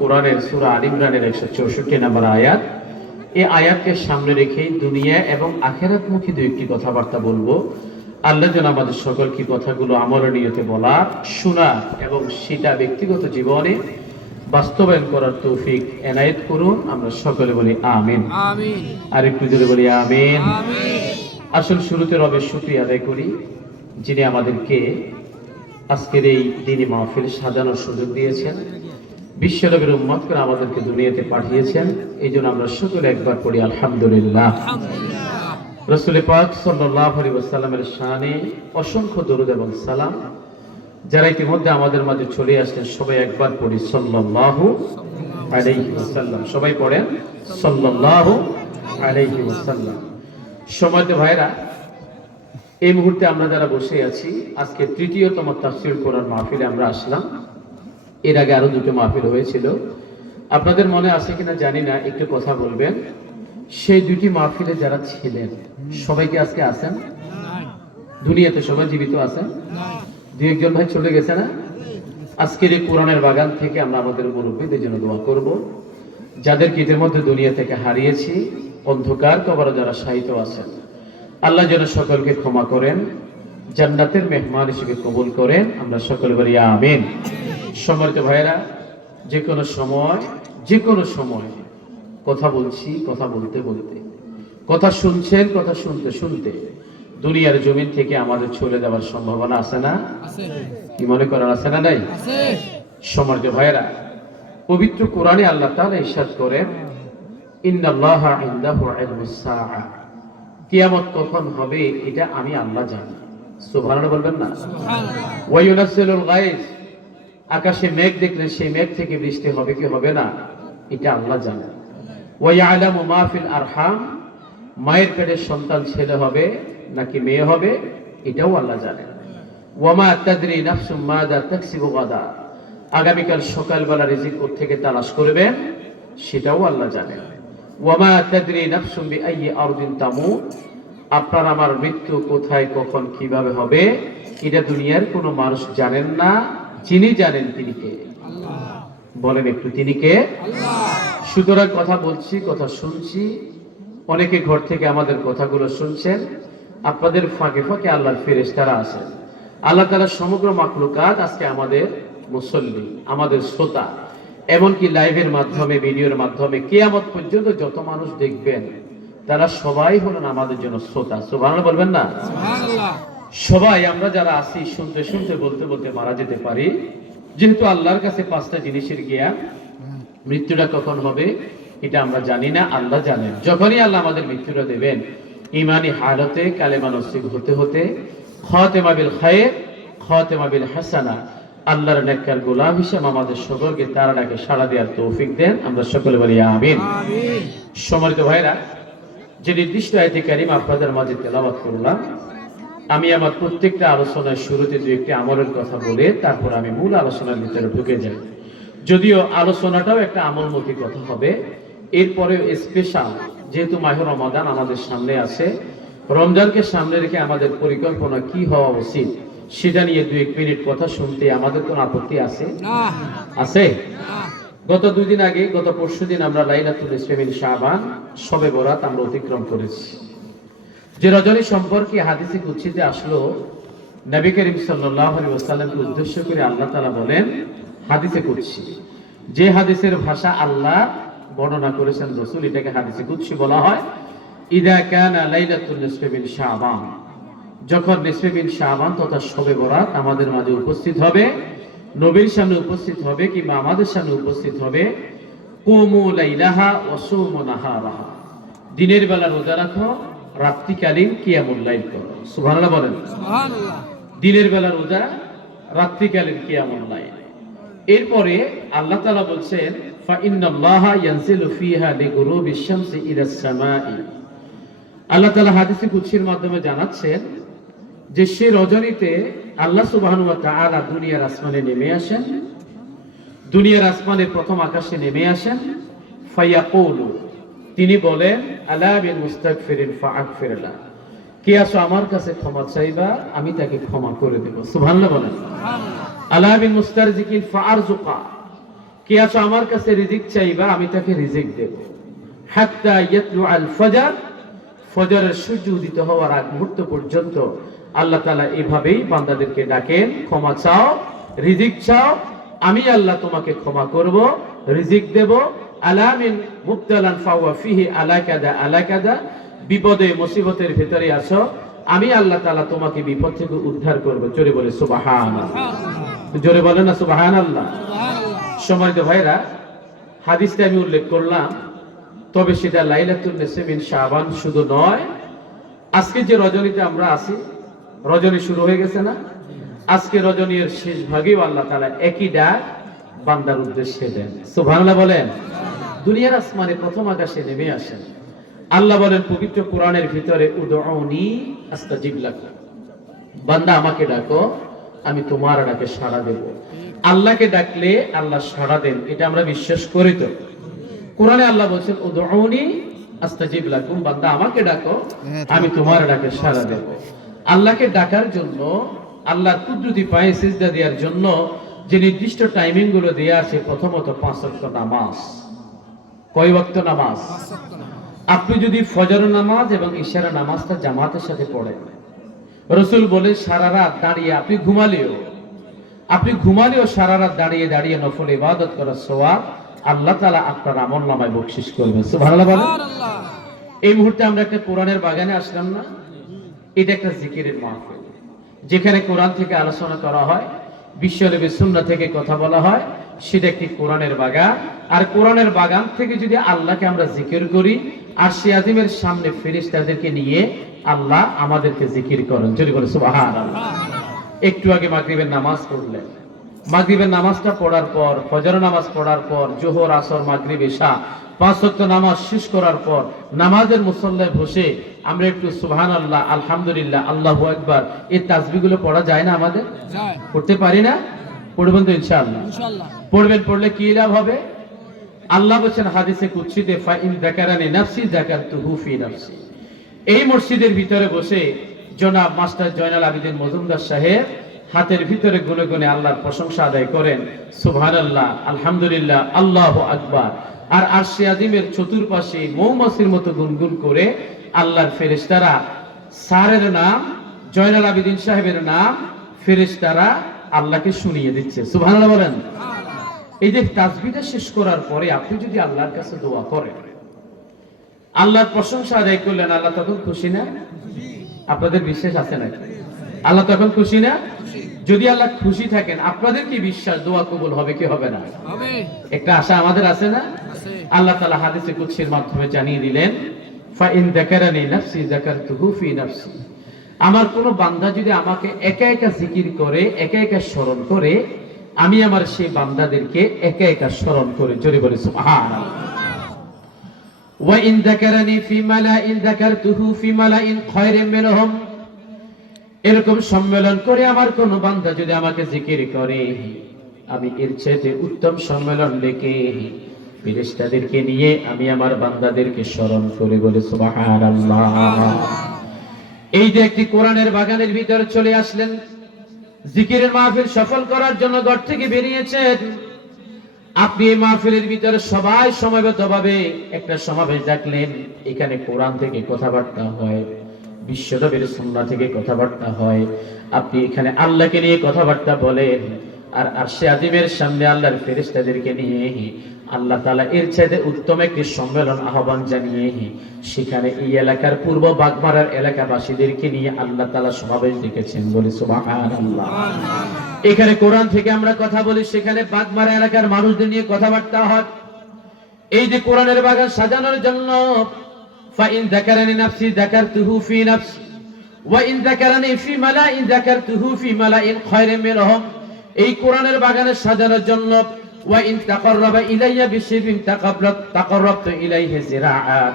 কোরআনের সূরা আল ইমরানের 164 নম্বর আয়াত। এই আয়াতকে সামনে রেখেই দুনিয়া এবং আখিরাতমুখী দুইটি কথাবার্তা বলবো। আল্লাহ যেন আমাদের সকলকে কথাগুলো আমলের নিয়তে বলা, শোনা এবং সেটা ব্যক্তিগত জীবনে বাস্তবায়ন করার তৌফিক এনায়েত করুন। আমরা সকলে বলি আমিন। আর একটু জোরে বলি আমিন। আসল শুরুতে রবের শুকরিয়া আদায় করি, যিনি আমাদেরকে আজকের এই দিনী মাহফিল সাজানোর সুযোগ দিয়েছেন, বিশ্বনবীর উম্মত করে আমাদেরকে দুনিয়াতে পাঠিয়েছেন। এই জন্য আমরা সকলে একবার পড়ি আলহামদুলিল্লাহ। রাসূল পাক সাল্লাল্লাহু আলাইহি ওয়াসাল্লামের শানে অসংখ্য দরুদ এবং সালাম। যারা ইতিমধ্যে আমাদের মাঝে চলে আসছেন সবাই একবার পড়ি সাল্লাল্লাহু আলাইহি ওয়াসাল্লাম। সবাই পড়েন সাল্লাল্লাহু আলাইহি ওয়াসাল্লাম। সম্মানিত ভাইরা, এই মুহূর্তে আমরা যারা বসে আছি, আজকে তৃতীয়তম তাফসীর কোরআন মাহফিলে আমরা আসলাম। এর আগে আরো দুটো মাহফিল হয়েছিল, আপনাদের মনে আছে কিনা জানি না, একটু কথা বলবেন। সেই দুটি মাহফিলে যারা ছিলেন সবাই কি আজকে আছেন? দুনিয়াতে সবাই জীবিত আছেন? দুই একজন ভাই চলে গেছে না? আজকের এই কোরআনের বাগান থেকে আমরা আমাদের মুরব্বীদের জন্য দোয়া করব, যাদেরকে ইতিমধ্যে দুনিয়া থেকে হারিয়েছি, অন্ধকার কবরে যারা শায়িত আছেন, আল্লাহ যেন সকলকে ক্ষমা করেন, জান্নাতের মেহমান হিসেবে কবুল করেন। আমরা সকলে বলি আমিন। সম্মানিত ভাইরা, যে কোনো সময় কথা বলছি, কথা বলতে বলতে, কথা শুনছেন, কথা শুনতে শুনতে দুনিয়ার জমিন থেকে আমাদের চলে যাওয়ার সম্ভাবনা আছে না? কি মনে করেন, আছে না নাই? সম্মানিত ভাইরা, পবিত্র কোরআনে আল্লাহ তাআলা ইরশাদ করেন, ইন্নাল্লাহা ইনদাহু ইলমুস সাআ, কিয়ামত কখন হবে এটা আমি আল্লাহ জানি। সুবহানাল্লাহ বলবেন না? ওয়া ইউনাজ্জিলুল গায়স, আকাশে মেঘ দেখলেন সেই মেঘ থেকে বৃষ্টি হবে কি হবে না এটা আল্লাহ জানেন। ওয়া ইয়ালামু মা ফিল আরহাম, মায়ের পেটের সন্তান ছেলে হবে নাকি মেয়ে হবে এটাও আল্লাহ জানেন। ওয়া মা তাদরি নাফসুম মাযা তাকসিবু গাদা, আগামীকাল সকালবেলা রিজিক কোত্থেকে তালাশ করবেন সেটাও আল্লাহ জানেন। ওয়া মা তাদরি নাফসুম বিআইয়ি আরদিন তামুত, আপনার আমার মৃত্যু কোথায় কখন কিভাবে হবে এটা দুনিয়ার কোনো মানুষ জানেন না। যিনি জানেন তিনি কে? বলেন একটু, তিনি কে? সুতরাং কথা বলছি, কথা শুনছি, অনেকে ঘর থেকে আমাদের কথাগুলো শুনছেন, আপনাদের ফাঁকে ফাঁকে আল্লাহর ফেরেশতারা আছেন। আল্লাহ তাআলা সমগ্র মাখলুকাত আজকে আমাদের মুসল্লি, আমাদের শ্রোতা, এমনকি লাইভের মাধ্যমে, ভিডিওর মাধ্যমে কিয়ামত পর্যন্ত যত মানুষ দেখবেন তারা সবাই হলেন আমাদের জন্য শ্রোতা। সুবহানাল্লাহ বলবেন না? সবাই আমরা যারা আছি শুনতে শুনতে বলতে বলতে মারা যেতে পারি, যেহেতু আল্লাহর কাছে পাঁচটা জিনিসের জ্ঞান। মৃত্যুটা কখন হবে এটা আমরা জানি না, আল্লাহ জানেন। যখনই আল্লাহ আমাদের মৃত্যুটা দেবেন, ইমানি হালতে কালেমা নসিব হতে হতে খাতেমা বিল খায়র খাতেমা বিল হাসানা, আল্লাহর নেককার গোলাম হিসেবে আমাদের সকলকে তার ডাকে সাড়া দেওয়ার তৌফিক দেন। আমরা সকলে বলি আমিন। সম্মানিত ভাইরা, যে নির্দিষ্ট আয়াতে কারিমা আপনাদের মাঝে তেলাওয়াত করলাম, আমি আমার প্রত্যেকটা আলোচনার শুরুতে দুই একটি আমলের কথা বলে তারপর আমি মূল আলোচনার ভিতরে ঢুকে যাই। যদিও আলোচনাটাও একটা আমলমুখী কথা হবে। এরপরে স্পেশাল, যেহেতু মাহে রমাদান আমাদের সামনে আছে, রমজানকে সামনে রেখে আমাদের পরিকল্পনা কি হওয়া উচিত সেটা নিয়ে দুই এক মিনিট কথা শুনতে আমাদের কোনো আপত্তি আছে? আছে? গত দুদিন আগে, গত পরশুদিন আমরা লাইলাতুল ইসমিন শাবান শবে বরাত আমরা অতিক্রম করেছি। যে রজনী সম্পর্কে হাদিসে কুদসিতে আসলো, নবী করিম সাল্লাল্লাহু আলাইহি ওয়াসাল্লামকে উদ্দেশ্য করে আল্লাহ তাআলা বলেন হাদিসে কুদসি, যে হাদিসের ভাষা আল্লাহ বর্ণনা করেছেন রাসূল, এটাকে হাদিসে কুদসি বলা হয়। ইদা কানা লাইলাতুল নিসফি মিন শাবান, যখন নিসফি মিন শাবান তথা শবে বরাত আমাদের মাঝে উপস্থিত হবে, নবীর সামনে উপস্থিত হবে কিংবা আমাদের সামনে উপস্থিত হবে, কুমু লাইলাহা ওয়া সুমু নাহারাহা, দিনের বেলা রোজা রাখো, রাত্রিকালীন কিয়ামুল লাইল করো। সুবহানাল্লাহ বলেন। সুবহানাল্লাহ। দিনের বেলা রোজা, রাত্রিকালীন কিয়ামুল লাইল। এরপরে আল্লাহ তাআলা বলছেন, ফা ইন্নাল্লাহা ইয়ানজিলু ফিহা লিগুরুবিশ শামসি ইলাস সামাই, আল্লাহ তাআলা হাদিসে কুদসির মাধ্যমে জানাচ্ছেন যে সেই রজনীতে আল্লাহ সুবহানাহু ওয়া তাআলা দুনিয়ার আসমানে নেমে আসেন, দুনিয়ার আসমানের প্রথম আকাশে নেমে আসেন। ফায়াকুলু, তিনি বলেন, আলা বিল মুস্তাগফিরিন ফাআগফির লাহ, কে আসো আমার কাছে ক্ষমা চাইবা, আমি তাকে ক্ষমা করে দেব। সুবহানাল্লাহ বলেন। আলা বিল মুস্তারজিকিন ফাআরযুকা, কে আছো আমার কাছে রিজিক চাইবা, আমি তাকে রিজিক দেব। হাত্তা ইয়াতলু আল ফজর, ফজরের সূর্য উদিত হওয়ার আগ মুহূর্ত পর্যন্ত আল্লাহ তাআলা এভাবেই বান্দাদেরকে ডাকেন, ক্ষমা চাও, রিজিক চাও, আমি আল্লাহ তোমাকে ক্ষমা করব, রিজিক দেব। আলামিন মুবতালান ফাওয়া ফিহি আলাকাদা আলাকাদা, বিপদে মুসিবতের ভিতরে আছো, আমি আল্লাহ তাআলা তোমাকে বিপদ থেকে উদ্ধার করব। জোরে বলে সুবহানাল্লাহ, জোরে বলে না সুবহানাল্লাহ। সম্মানিত ভাইরা, হাদিসটা আমি উল্লেখ করলাম, তবে সেটা লাইলাতুন নিসফ মিন শাবান শুধু নয়, আজকে যে রজনীতে আমরা আছি, রজনী শুরু হয়ে গেছে না? আজকে রজনীর শেষ ভাগেও আল্লাহ তাআলা একই ডাক বান্দার উদ্দেশ্যে দেন। সুবহানাল্লাহ বলেন। দুনিয়ার আসমানে প্রথম আকাশে নেমে আসেন। আল্লাহ বলেন পবিত্র কোরআনের ভিতরে, উদউনি আস্তাজিব লাকুম, বান্দা আমাকে ডাকো, আমি তোমার ডাকে সাড়া দেব। আল্লাহকে ডাকলে আল্লাহ সাড়া দেন, এটা আমরা বিশ্বাস করি। তো কোরআনে আল্লাহ বলছেন উদউনি আস্তাজিব লাকুম, বান্দা আমাকে ডাকো, আমি তোমার ডাকে সাড়া দেব। আল্লাহকে ডাকার জন্য, আল্লাহর কুদরতি পায়ে সিজদা দেওয়ার জন্য যে নির্দিষ্ট টাইমিং গুলো দেয়া আছে, প্রথমত 5 ওয়াক্ত নামাজ। কয় ওয়াক্ত নামাজ? আপনি যদি ফজর নামাজ এবং ইশারা নামাজটা জামাতের সাথে পড়েন, রাসূল বলে সারা রাত দাঁড়িয়ে আপনি ঘুমালেও সারা রাত দাঁড়িয়ে দাঁড়িয়ে নফল ইবাদত করার সওয়াব আল্লাহ তাআলা আপনার আমলনামায় বকশিশ করবেন। সুবহানাল্লাহ বলেন। এই মুহূর্তে আমরা একটা কোরআনের বাগানে আসলাম না? এটা একটা জিকিরের মাহফিল, যেখানে কোরআন থেকে আলোচনা করা হয়, বিশ্বনবীর সুন্নাহ থেকে কথা বলা হয়, সেটা একটি কোরআনের বাগান। আর কোরআনের বাগান থেকে যদি আল্লাহকে আমরা জিকির করি, আরশে আজিমের সামনে ফেরেশতাদেরকে নিয়ে আল্লাহ আমাদেরকে জিকির করেন। যদি বলে সুবহানাল্লাহ। একটু আগে মাগরিবের নামাজ পড়লেন, মাগরিবের নামাজটা পড়ার পর, ফজর নামাজ পড়ার পর, যোহর, আসর, মাগরিব, ইশা 5 ওয়াক্ত নামাজ শেষ করার পর নামাজের মুসল্লায় বসে আমরা একটু সুবহানাল্লাহ, আলহামদুলিল্লাহ, আল্লাহু আকবার এই তাসবিহগুলো পড়া যায় না? আমাদের পড়তে পারি না? পড়বেন তো ইনশাআল্লাহ? পড়বেন। পড়লে কি লাভ হবে? আল্লাহ বলেন হাদিসে কুদসিতে, ফা ইন যাকারানি নাফসি যাকারতুহু ফি নাফসি। এই মসজিদের ভিতরে বসে জনাব মাস্টার জয়নাল আবেদিন মজুমদার সাহেব হাতের ভিতরে গুনে গুনে আল্লাহর প্রশংসা আদায় করেন, সুবহানাল্লাহ, আলহামদুলিল্লাহ, আল্লাহু আকবার। আর আরশে আজিমের চতুর্পাশে মৌমাছির মতো গুনগুন করে আল্লাহর ফেরেশতারা, স্যারের নাম জয়নাল আবেদিন সাহেবের নাম, ফেরেশতারা আল্লাহকে শুনিয়ে দিচ্ছে। সুবহানাল্লাহ বলেন। এই যে তাসবিহটা শেষ করার পরে আপনি যদি আল্লাহর কাছে দোয়া করেন, আল্লাহর প্রশংসা আদায় করলেন, আল্লাহ তখন খুশি না? আপনাদের বিশ্বাস আছে নাকি আল্লাহ তখন খুশি না? যদি আল্লাহ খুশি থাকেন, আপনাদের কি বিশ্বাস দোয়া কবুল হবে কি হবে না? হবে। একটা আশা আমাদের আছে না? আল্লাহ তাআলা হাদিসে কুদসির মাধ্যমে জানিয়ে দিলেন, ফা ইন যাকারানি নাফসি যাকারতুহু ফি নাফসি, আমার কোন বান্দা যদি আমাকে একা একা জিকির করে, একা একা স্মরণ করে, আমি আমার সেই বান্দাদেরকে একা একা স্মরণ করে। জোরে বলে সুবহানাল্লাহ। ওয়া ইন যাকারানি ফি মালাইন যাকারতুহু ফি মালাইন খায়রিন মিনহুম, এরকম সম্মেলন করে আমার কোন বান্দা যদি আমাকে জিকির করে, আমি এর চেয়ে উত্তম সম্মেলন ডেকে ফেরেশতাদেরকে নিয়ে আমি আমার বান্দাদেরকে স্মরণ করে। বলে সুবহানাল্লাহ। এই যে একটি কোরআনের বাগানের ভিতরে চলে আসলেন, জিকিরের মাহফিল সফল করার জন্য ঘর থেকে বেরিয়েছেন। আপনি এই মাহফিলের ভিতরে সবাই সমবেতভাবে একটা সমাবেশ ডাকলেন, এখানে কোরআন থেকে কথাবার্তা হয়, বিশ্বনবীর সুন্নাহ থেকে কথাবার্তা হয়, আপনি এখানে আল্লাহকে নিয়ে কথাবার্তা বলেন, আর আরশে আজিমের সামনে আল্লাহর ফেরেশতাদেরকে নিয়ে আল্লাহ তাআলা এর চাইতে উত্তম একটি সম্মেলন আহ্বান জানিয়ে সেখানে এই এলাকার পূর্ব বাগমারার এলাকাবাসীদেরকে নিয়ে আল্লাহ তাআলা সমাবেশ ডেকেছেন। বলি সুবহানাল্লাহ। এখানে কোরআন থেকে আমরা কথা বলি, সেখানে বাগমারা এলাকার মানুষদের নিয়ে কথাবার্তা হয়। এই যে কোরআনের বাগান সাজানোর জন্য, ফা ইন যাকারানি নাফসি যাকারতুহু ফি নাফসি ওয়া ইন যাকারানি ফি মালাইন যাকারতুহু ফি মালাইন খায়রিন মিনহুম, এই কোরআনের বাগানে সাজানোর জন্য, ওয়া ইন তাকাররাবা ইলাইয়া বিশিবিন তাকাররাবতু ইলাইহি জিরাআন,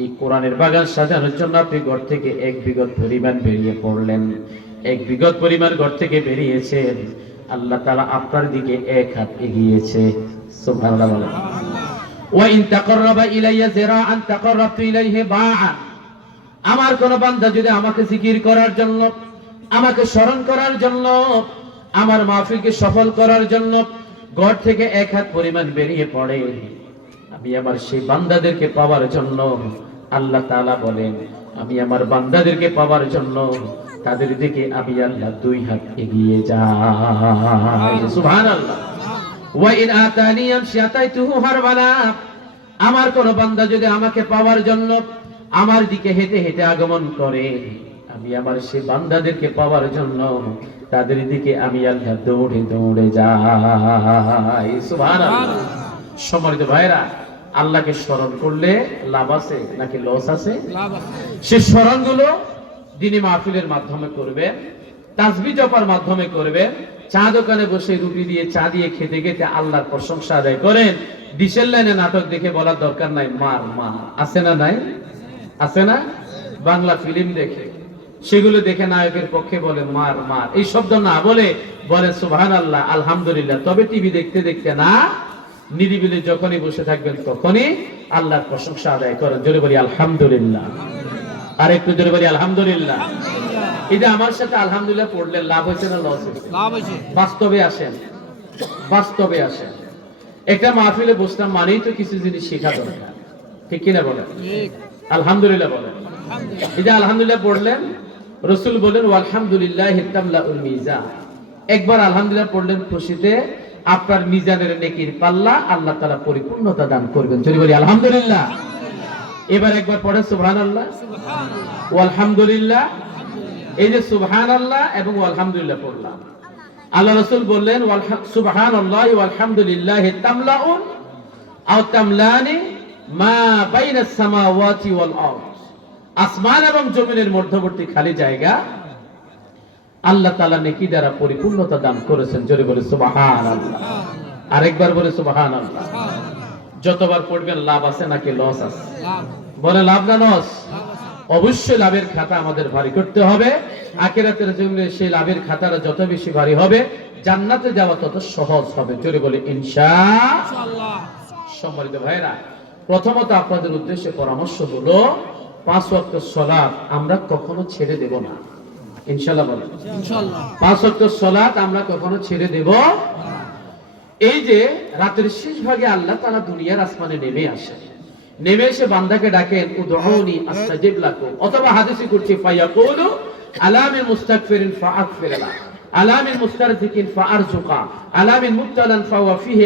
এই কোরআনের বাগান সাজানোর জন্য আপনি ঘর থেকে 1 বিঘত পরিমাণ বেরিয়ে পড়লেন, 1 বিঘত পরিমাণ ঘর থেকে বেরিয়েছেন, আল্লাহ তাআলা আপনার দিকে 1 হাত এগিয়েছে। সুবহানাল্লাহ। ওয়া ইন তাকাররাবা ইলাইয়া জিরাআন তাকাররাবতু ইলাইহি বাআন, আমার কোন বান্দা যদি আমাকে জিকির করার জন্য, আমাকে স্মরণ করার জন্য, আমার মাহফিলকে সফল করার জন্য ঘর থেকে এক হাত পরিমাণ বেরিয়ে পড়ে, আমি আমার সেই বান্দাদেরকে পাওয়ার জন্য আল্লাহ তাআলা বলেন, আমি আমার বান্দাদেরকে পাওয়ার জন্য তাদের দিকে আমি আল্লাহ দুই হাত এগিয়ে যাই। সুবহানাল্লাহ। ওয়া ইন আতানি আমশি আতাইতুহু হারবালা, আমার কোন বান্দা যদি আমাকে পাওয়ার জন্য আমার দিকে হেঁটে হেঁটে আগমন করে, আমি আমার সেই বান্দাদেরকে পাওয়ার জন্য তাদের দিকে আমি আল্লাহ দৌড়ে দৌড়ে যাই। সুবহানাল্লাহ। সম্মানিত ভাইরা, আল্লাহকে স্মরণ করলে লাভ আছে নাকি লস আছে? সে স্মরণগুলো দিনী মাহফিলের মাধ্যমে করবেন, তাসবিহ জপার মাধ্যমে করবেন, চা দোকানে বসে রুটি দিয়ে চা দিয়ে খেতে খেতে আল্লাহর প্রশংসা আদায় করেন। ডিসেল লাইনে নাটক দেখে বলার দরকার নাই মার মার, আছে না নাই? আছে না? বাংলা ফিল্ম দেখে সেগুলো দেখে নায়কের পক্ষে বলে মার মার, এই শব্দ না বলে বলে সুবহানাল্লাহ আলহামদুলিল্লাহ। তবে টিভি দেখতে দেখতে না, নিরিবিলি যখনই বসে থাকবেন তখনই আল্লাহর প্রশংসা আদায় করেন। জোরে বলি আলহামদুলিল্লাহ। আর একটু জোরে বলি আলহামদুলিল্লাহ। এটা আমার সাথে আলহামদুলিল্লাহ পড়লে লাভ হয়েছে না লস হয়েছে? লাভ হয়েছে। বাস্তবে আসেন, বাস্তবে আসেন। একটা মাহফিলে বসলাম মানেই তো কিছু জিনিস শেখা দরকার, ঠিক কিনা বলেন? আলহামদুলিল্লাহ বলেন। এটা আলহামদুলিল্লাহ পড়লেন, রাসূল বলেন আলহামদুলিল্লাহি তামলাউল মিজান। একবার আলহামদুলিল্লাহ পড়লেন খুশিতে আপনার মিজানের নেকির পাল্লা আল্লাহ তাআলা পরিপূর্ণতা দান করবেন। জোরে বলি আলহামদুলিল্লাহ। এবার একবার পড়ে সুবহানাল্লাহ ওয়া আলহামদুলিল্লাহ। এই যে সুবহানাল্লাহ এবং আলহামদুলিল্লাহ পড়লাম, আল্লাহ রাসূল বললেন সুবহানাল্লাহি ওয়া আলহামদুলিল্লাহি তামলাউন আও তামলানি মা বাইনাস সামাওয়াতি ওয়াল আরদ। আসমান এবং জমিনের মধ্যবর্তী খালি জায়গা আল্লাহ তাআলা নেকি দ্বারা পরিপূর্ণতা দান করেছেন। জোরে বলে সুবহানাল্লাহ। আরেকবার বলে সুবহানাল্লাহ। যতবার পড়বেন লাভ আছে নাকি লস আছে? বলে লাভ না লস? অবশ্যই লাভের খাতা আমাদের ভারী করতে হবে। আখিরাতের জন্য সেই লাভের খাতাটা যত বেশি ভারী হবে, জান্নাতে যাওয়া তত সহজ হবে। জোরে বলে ইনশাআল্লাহ। সম্মানিত ভাইরা, প্রথমত আপনাদের উদ্দেশ্যে পরামর্শ হলো 5 ওয়াক্ত সালাত আমরা কখনো ছেড়ে দেব না। ইনশাআল্লাহ বলেন ইনশাআল্লাহ। 5 ওয়াক্ত সালাত আমরা কখনো ছেড়ে দেব। এই যে রাতের শেষ ভাগে আল্লাহ তাআলা দুনিয়ার আসমানে নেমে আসেন, নেমে এসে বান্দাকে ডাকেন উদউনি আস্তাজিব লাকুম, অথবা হাদিসে কুরসি ফায়াকুলু আলামিল মুস্তাগফিরিন ফাআগফিরলা আলামিল মুস্তারজিকিন ফাআরজুকা আলামিল মুবতালান ফাওয়া ফিহি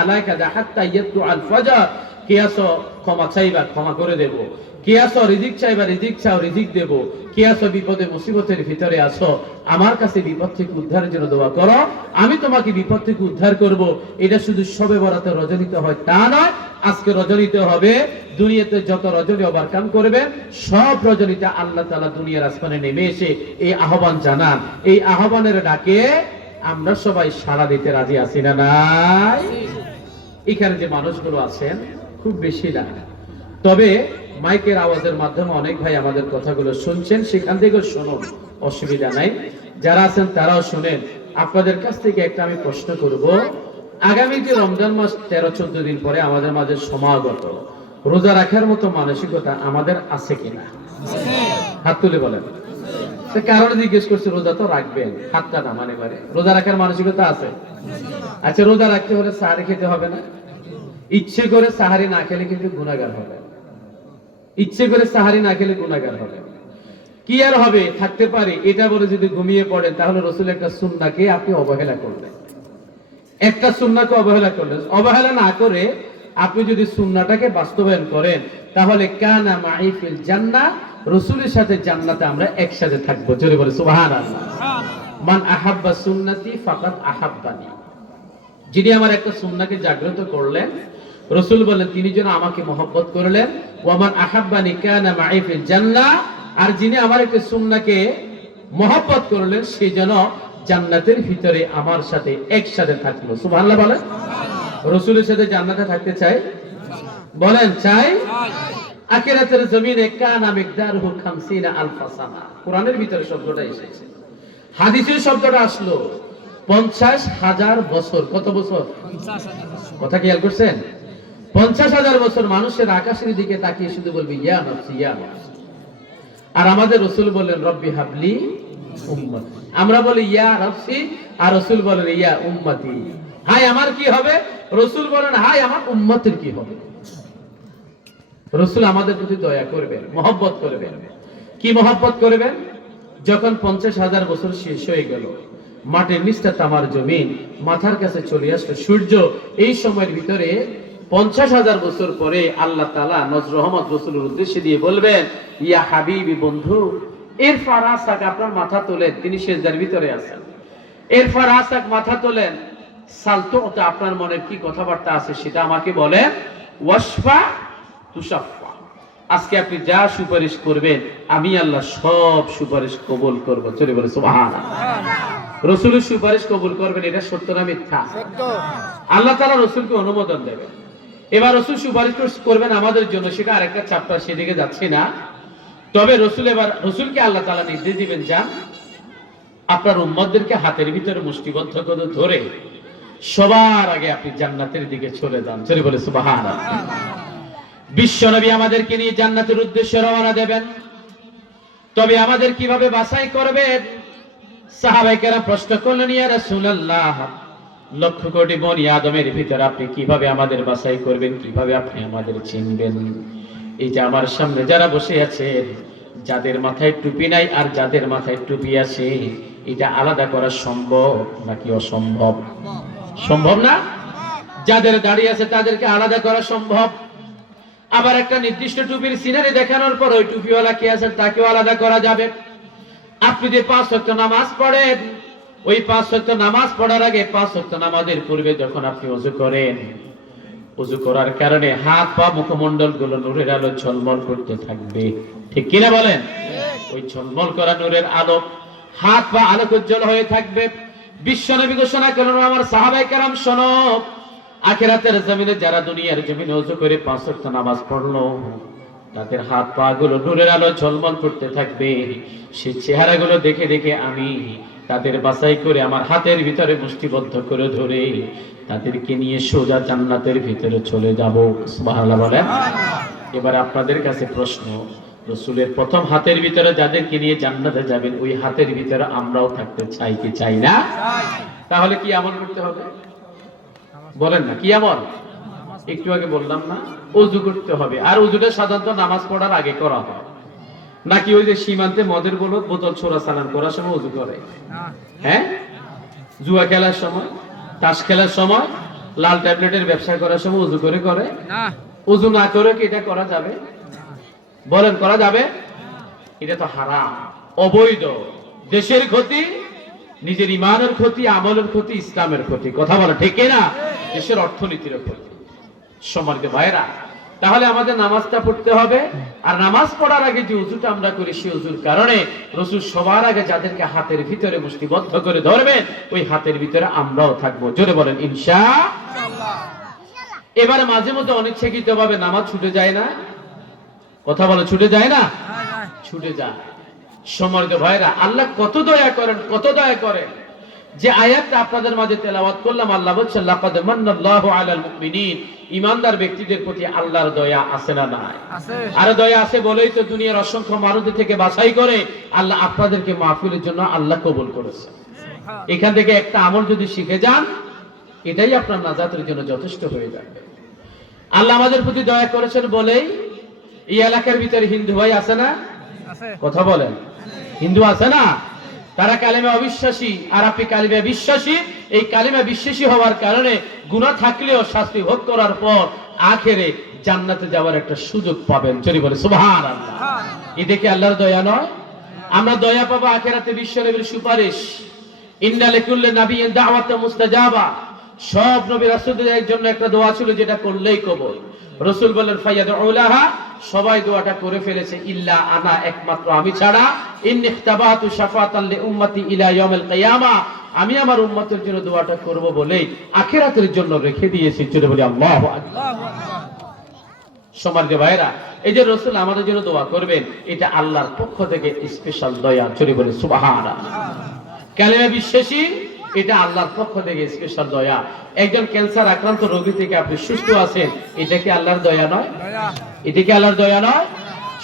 আলাকাদা হাত্তা ইয়াতলু আল ফাজর। কে আসো ক্ষমা চাইবা ক্ষমা করে দেব, কে আসো রিজিক চাইবা রিজিক চাও রিজিক দেব, কে আসো বিপদে মুসিবতের ভিতরে আসো আমার কাছে বিপদ থেকে উদ্ধারের জন্য দোয়া করো, আমি তোমাকে বিপদ থেকে উদ্ধার করব। এটা শুধু শবে বরাতে রজনীতে হয় তা নয়, আজকে রজনীতে হবে। দুনিয়াতে যত রজনী ওভারকাম করবে সব রজনীতে আল্লাহ তাআলা দুনিয়ার আসমানে নেমে এসে এই আহ্বান জানান। এই আহ্বানের ডাকে আমরা সবাই সাড়া দিতে রাজি আছি না নাই? এখানে যে মানুষগুলো আছেন খুব বেশি না, তবে মাইকের আওয়াজের মাধ্যমে অনেক ভাই আমাদের কথাগুলো শুনছেন, সেখান থেকেও শুনুন, অসুবিধা নাই। যারা আছেন তারাও শুনেন। আপনাদের কাছ থেকে একটা আমি প্রশ্ন করব, আগামী যে রমজান মাস 13-14 দিন পরে আমাদের মাঝে সমাগত, রোজা রাখার মতো মানসিকতা আমাদের আছে কিনা? হাত তুলে বলেন। কারণে জিজ্ঞেস করছি, রোজা তো রাখবেন, হাতটা না মানে রোজা রাখার মানসিকতা আছে? আচ্ছা, রোজা রাখতে হলে সাহারি খেতে হবে না? ইচ্ছে করে সাহারি না খেলে কিন্তু গুনাহগার হবে, ইচ্ছে করে সাহারি না খেলে গুনাহগার হবে। কি আর হবে, থাকতে পারে এটা বলে যদি ঘুমিয়ে পড়েন তাহলে রাসূল একটা সুন্নাহকে আপনি অবহেলা করলেন, একটা সুন্নাহকে অবহেলা করলেন। অবহেলা না করে আপনি যদি সুন্নাহটাকে বাস্তবায়ন করেন তাহলে কানা মাই ফিল জান্নাহ, রাসূলের সাথে জান্নাতে আমরা একসাথে থাকবো। জোরে বলে সুবহানাল্লাহ। মান আহাব্বা সুন্নতি ফাকাদ আহাব্বানি, যিনি আমার একটা সুন্নাহকে জাগ্রত করলেন, রাসূল বলেন তিনি যেন আমাকে মহব্বত করলেন। ওয়া মান আহাব্বানি কানা মাই ফিল জান্নাহ, আর যিনি আমার একটা সুন্নাহকে মহব্বত করলেন সে যেন জান্নাতের ভিতরে আমার সাথে একসাথে থাকলো। সুবহানাল্লাহ বলেন। রাসূলের সাথে জান্নাতে থাকতে চাই? বলেন চাই? আখিরাতের জমিনে কানা মিকদারহু 50000 সানা, কোরআনের ভিতরে শব্দটা এসেছে, হাদিসের শব্দটা আসলো 50,000 বছর। কত বছর? 50,000 কথা খেয়াল করছেন? 50,000 বছর মানুষের আকাশের দিকে তাকিয়ে শুধু বলবে ইয়া নফসি ইয়া নফসি। আর আমাদের রাসূল বলেন রব্বি হাবলি উম্মতি, আমরা বলি ইয়া নফসি আর রাসূল বলেন ইয়া উম্মতি। হাই আমার কি হবে? রাসূল বলেন হাই আমার উম্মতের কি হবে? রাসূল আমাদের প্রতি দয়া করবেন, মহব্বত করবেন। কি মহব্বত করবেন? যখন 50,000 বছর শেষ হয়ে গেল, মাটির নিচটা তামার জমিন, মাথার কাছে চলে আসলো সূর্য, এই সময়ের ভিতরে 50,000 বছর পরে আল্লাহ তাআলা নজর রহমত রাসূলের উদ্দেশ্যে দিয়ে বলবেন, ইয়া হাবিবি, বন্ধু, ইরফা রাসাক, আপনার মাথা তোলেন। তিনি সিজদার ভিতরে আছেন। ইরফা রাসাক, মাথা তোলেন। সালতো, আপনার মনের কি কথাবার্তা আছে সেটা আমাকে বলেন। ওয়াসফা তুশাফা, আজকে আপনি যা সুপারিশ করবেন আমি আল্লাহ সব সুপারিশ কবুল করব। চলে বলে সুবহানাল্লাহ। রাসূলের সুপারিশ কবুল করবেন, এটা সত্য না মিথ্যা? সত্য। আল্লাহ তাআলা রাসূলকে অনুমোদন দেবেন। এবার রাসূল সুপারিশ করবেন আমাদের জন্য, সেটা আরেকটা চ্যাপ্টার, সেদিকে যাচ্ছি না। তবে রাসূলকে আল্লাহ তাআলা নির্দেশ দিবেন, যান আপনার উম্মতদেরকে হাতের ভিতরে মুষ্টিবদ্ধ করে ধরে সবার আগে আপনি জান্নাতের দিকে চলে যান। চলে বলে সুবহানাল্লাহ। বিশ্বনবী আমাদেরকে নিয়ে জান্নাতের উদ্দেশ্যে রওনা দেবেন। তবে আমাদের কিভাবে বাছাই করবেন? সাহাবায়ে কেরাম প্রশ্ন করলেন, ইয়া রাসূলুল্লাহ, লক্ষ কোটি বনি আদমের ভিতরে আপনি কিভাবে আমাদের বাছাই করবেন? কিভাবে আপনি আমাদের চিনবেন? এই যে আমার সামনে যারা বসে আছে, যাদের মাথায় টুপি নাই আর যাদের মাথায় টুপি আছে, এটা আলাদা করা সম্ভব নাকি অসম্ভব? সম্ভব না? যাদের দাড়ি আছে তাদেরকে আলাদা করা সম্ভব। আবার একটা নির্দিষ্ট টুপির সিনারি দেখানোর পর ওই টুপিওয়ালা কে আছেন তাকেও আলাদা করা যাবে। আপনি যে 5 ওয়াক্ত নামাজ পড়েন, ওই 5 ওয়াক্ত নামাজ পড়ার আগে 5 ওয়াক্ত নামাজের পূর্বে যখন আপনি ওযু করেন, ওযু করার কারণে হাত পা মুখমণ্ডল গুলো নূরের আলো ঝলমল করতে থাকবে। ঠিক কিনা বলেন? ওই ঝলমল করা নূরের আলো হাত পা আলোকোজ্জ্বল হয়ে থাকবে। বিশ্বনবী ঘোষণা করলেন, আমার সাহাবায়ে কেরাম শোনো, আখিরাতের জমিনে যারা দুনিয়ার জমিনে ওযু করে 5 ওয়াক্ত নামাজ পড়লো, তাদের হাত পা গুলো নূরের আলো ঝলমল করতে থাকবে। সেই চেহারাগুলো দেখে দেখে আমি তাদের বাছাই করে আমার হাতের ভিতরে মুষ্টিবদ্ধ করে ধরে তাদেরকে নিয়ে সোজা জান্নাতের ভিতরে চলে যাব। সুবহানাল্লাহ বলেন। এবার আপনাদের কাছে প্রশ্ন, রাসূলের প্রথম হাতের ভিতরে যাদেরকে নিয়ে জান্নাতে যাবেন, ওই হাতের ভিতরে আমরাও থাকতে চাই কি চাই না? তাহলে কি আমল করতে হবে? বলেন না, কি আমল? একটু আগে বললাম না, ওযু করতে হবে। আর ওযুটা সাধারণত নামাজ পড়ার আগে করা হয়, নাকি ওই যে সীমান্তে মদের বোতল ছোড়া চালান করার সময় ওযু করে? হ্যাঁ, জুয়া খেলার সময়, তাস খেলার সময়, লাল ট্যাবলেটের ব্যবসা করার সময় ওযু করে না? ওযু না করে কি এটা করা যাবে? বলেন, করা যাবে? এটা তো হারাম, অবৈধ, দেশের ক্ষতি, নিজের ইমানের ক্ষতি, আমলের ক্ষতি, ইসলামের ক্ষতি। কথা বলে ঠিক না? দেশের অর্থনীতির ক্ষতি। সম্মানিত ভাইরা, তাহলে আমাদের নামাজটা পড়তে হবে। আর নামাজ পড়ার আগে যে ওযুটা আমরা করি, সেই ওযুর কারণে রাসূল সবার আগে যাদেরকে হাতের ভিতরে মুষ্টিবদ্ধ করে ধরবেন, ওই হাতের ভিতরে আমরাও থাকবো। জোরে বলেন ইনশাআল্লাহ। এবারে মাঝে মধ্যে অনিচ্ছাকৃতভাবে নামাজ ছুটে যায় না? কথা বলে, ছুটে যায় না? ছুটে যায়। সম্মানিত ভাইরা, আল্লাহ কত দয়া করেন, কত দয়া করেন। যে আয়াতটা আপনাদের মাঝে তেলাওয়াত করলাম, আল্লাহ বলছেন, লাকাদ মান্নাল্লাহু আলাল মুমিনিন, ঈমানদার ব্যক্তিদের প্রতি আল্লাহর দয়া আছে না নাই? আর দয়া আছে বলেই তো দুনিয়ার অসংখ্য মানুষ থেকে বাছাই করে আল্লাহ আপনাদেরকে মাহফিলের জন্য আল্লাহ কবুল করেছে। এখান থেকে একটা আমল যদি শিখে যান, এটাই আপনার নাজাতের জন্য যথেষ্ট হয়ে যাবে। আল্লাহ আমাদের প্রতি দয়া করেছেন বলেই এই এলাকার ভিতরে হিন্দু ভাই আছে না? কথা বলেন, হিন্দু আছে না? তারা কালেমা অবিশ্বাসী, আর আপনি কালেমা বিশ্বাসী। এই কালেমা বিশ্বাসী হওয়ার কারণে গুনাহ থাকলেও শাস্তি ভোগ করার পর আখেরে জান্নাতে যাওয়ার একটা সুযোগ পাবেন। চলি বলে সুবহানাল্লাহ। এই দেখে আল্লাহর দয়া নয়? আমরা দয়া পাবো আখেরাতে বিশ্বনবীর সুপারিশ। ইন্না লিকুল্লি নাবিয়্যিন দাওয়াতুন মুস্তাজাবা। সব নবী রাসূলদের জন্য একটা দোয়া ছিল, যেটা করলেই কবুল। রাসূল বলেন, ফায়াদউ লাহা, সবাই দোয়াটা করে ফেলেছে, ইল্লা আনা, একমাত্র আমি ছাড়া। ইন্নী ইখতাবাতু শাফাআতান লি উম্মতি ইলা ইয়াউমিল কিয়ামা, আমি আমার উম্মতের জন্য দোয়াটা করব বলেই আখিরাতের জন্য রেখে দিয়েছি। জোরে বলি আল্লাহু আকবার। সম্মানিত ভাইরা, এই যে রাসূল আমাদের জন্য দোয়া করবেন, এটা আল্লাহর পক্ষ থেকে স্পেশাল দয়া। জোরে বলি সুবহানাল্লাহ। কালেমা বিশ্বাসী, এটা আল্লাহর পক্ষ থেকে স্পেশাল দয়া। একজন ক্যান্সার আক্রান্ত রোগী থেকে আপনি সুস্থ আছেন, এটা কি আল্লাহর দয়া নয়? এটা কি আল্লাহর দয়া নয়?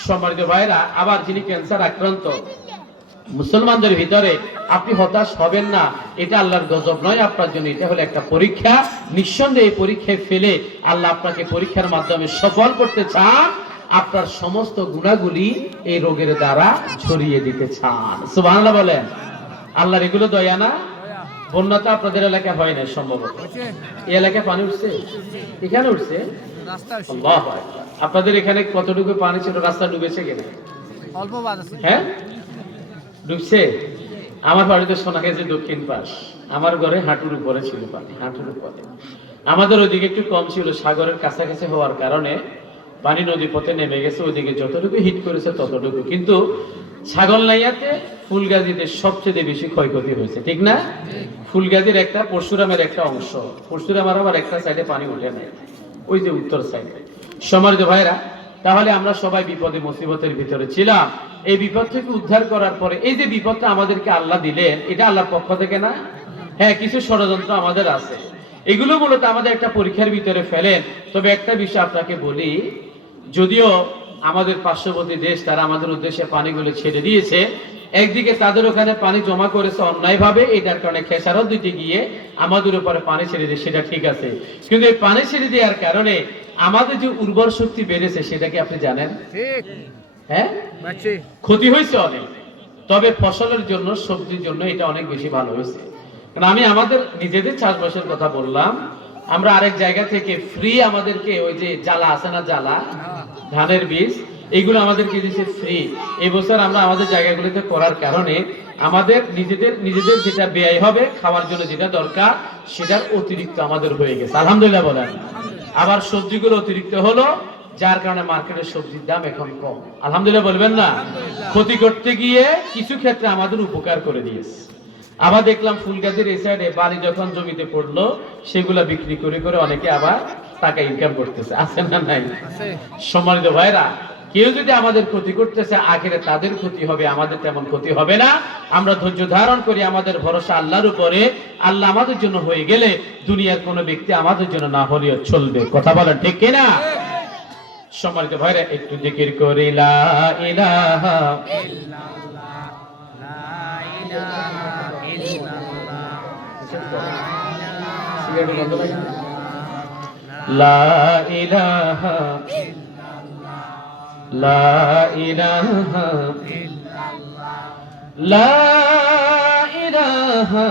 সম্মানিত ভাইরা, আবার যিনি ক্যান্সার আক্রান্ত, মুসলমানদের ভিতরে আপনি হতাশ হবেন না, এটা আল্লাহর গজব নয় আপনার জন্য, এটা হলো একটা পরীক্ষা। নিঃসন্দেহে এই পরীক্ষায় ফেলে আল্লাহ আপনাকে পরীক্ষার মাধ্যমে সফল করতে চান, আপনার সমস্ত গুণাগুলি এই রোগের দ্বারা ছড়িয়ে দিতে চান। সুবহানাল্লাহ বলেন। আল্লাহর এগুলো দয়া না? বন্যা তো আপনাদের এলাকায় হয় না সম্ভবত, এই এলাকায় পানি উঠছে, এখানে উঠছে। আল্লাহু আকবার। আপনাদের এখানে কতটুকু পানি ছিল? রাস্তা ডুবেছে কিনা? অল্প বাদ আছে। হ্যাঁ, ডুবছে। আমার বাড়িতে শোনা গেছে দক্ষিণ পাশ, আমার ঘরে হাঁটুর উপরে ছিল পানি, হাঁটুর উপরে। আমাদের ওইদিকে একটু কম ছিল, সাগরের কাছাকাছি হওয়ার কারণে পানি নদী পথে নেমে গেছে, ওইদিকে যতটুকু হিট করেছে ততটুকু। কিন্তু ছাগলনাইয়াতে ফুলগাজীতে সবচেয়ে বেশি ক্ষয়ক্ষতি হয়েছে, ঠিক না? ফুলগাজীর একটা পরশুরামের একটা অংশ, পরশুরামের আবার একটা সাইডে পানি উঠে নেয়, ওই যে উত্তর সাইডে। সম্মানিত ভাইরা, তাহলে আমরা সবাই বিপদে মুসিবতের ভিতরে ছিলাম। এই বিপদ থেকে উদ্ধার করার পরে এই যে বিপদটা আমাদেরকে আল্লাহ দিলেন, এটা আল্লাহর পক্ষ থেকে না? হ্যাঁ, কিছু ষড়যন্ত্র আমাদের আছে, এগুলো মূলত আমাদের একটা পরীক্ষার ভিতরে ফেলেন। তবে একটা বিষয় আপনাকে বলি, যদিও আমাদের পার্শ্ববর্তী দেশ তারা আমাদের উদ্দেশ্যে পানিগুলো ছেড়ে দিয়েছে, একদিকে তাদের ওখানে পানি জমা করেছে অন্যায়ভাবে, এটার কারণে খেসারত দিতে গিয়ে আমাদের উপরে পানি ছেড়ে দিয়ে, সেটা ঠিক আছে। কিন্তু এই পানি ছেড়ে দেওয়ার কারণে আমাদের যে উর্বর শক্তি বেড়েছে, সেটা কি আপনি জানেন? হ্যাঁ, ক্ষতি হয়েছে অনেক। তবে ফসলের জন্য, সবজির জন্য এটা অনেক বেশি ভালো হয়েছে। কারণ আমি আমাদের নিজেদের চাষবাসের কথা বললাম, আমরা আরেক জায়গা থেকে ফ্রি আমাদেরকে ওই যে জ্বালা আছে না, জ্বালা ধানের বীজ, এইগুলো আমাদেরকে দিয়েছে ফ্রি। এই বছর আমরা আমাদের জায়গাগুলিতে করার কারণে আমাদের নিজেদের যেটা ব্যয় হবে খাওয়ার জন্য, যেটা দরকার, সেটার অতিরিক্ত আমাদের হয়ে গেছে, আলহামদুলিল্লাহ বলেন। আবার সবজিগুলো অতিরিক্ত হলো, যার কারণে মার্কেটের সবজির দাম এখন কম, আলহামদুলিল্লাহ বলবেন না? ক্ষতি করতে গিয়ে কিছু ক্ষেত্রে আমাদের উপকার করে দিয়েছে। আবার দেখলাম ফুলগাজীর এই সাইডে বালি যখন জমিতে পড়লো, সেগুলা বিক্রি করে করে অনেকে আবার টাকা ইনকাম করতেছে, আছে না নাই? সম্মানিত ভাইরা, কেউ যদি আমাদের ক্ষতি করতেছে, আখেরে তাদের ক্ষতি হবে, আমাদের তেমন ক্ষতি হবে না। আমরা ধৈর্য ধারণ করি, আমাদের ভরসা আল্লাহর উপরে। আল্লাহ আমাদের জন্য হয়ে গেলে দুনিয়ার কোনো ব্যক্তি আমাদের জন্য না হলেও চলবে, কথা বলেন ঠিক কিনা? সম্মানিত ভাইরা, একটু জিকির করি লা ইলাহা ইল্লাল্লাহ, লা ইলাহা ইল্লাল্লাহ, লা ইলাহা লা ইলাহা লা ইলাহা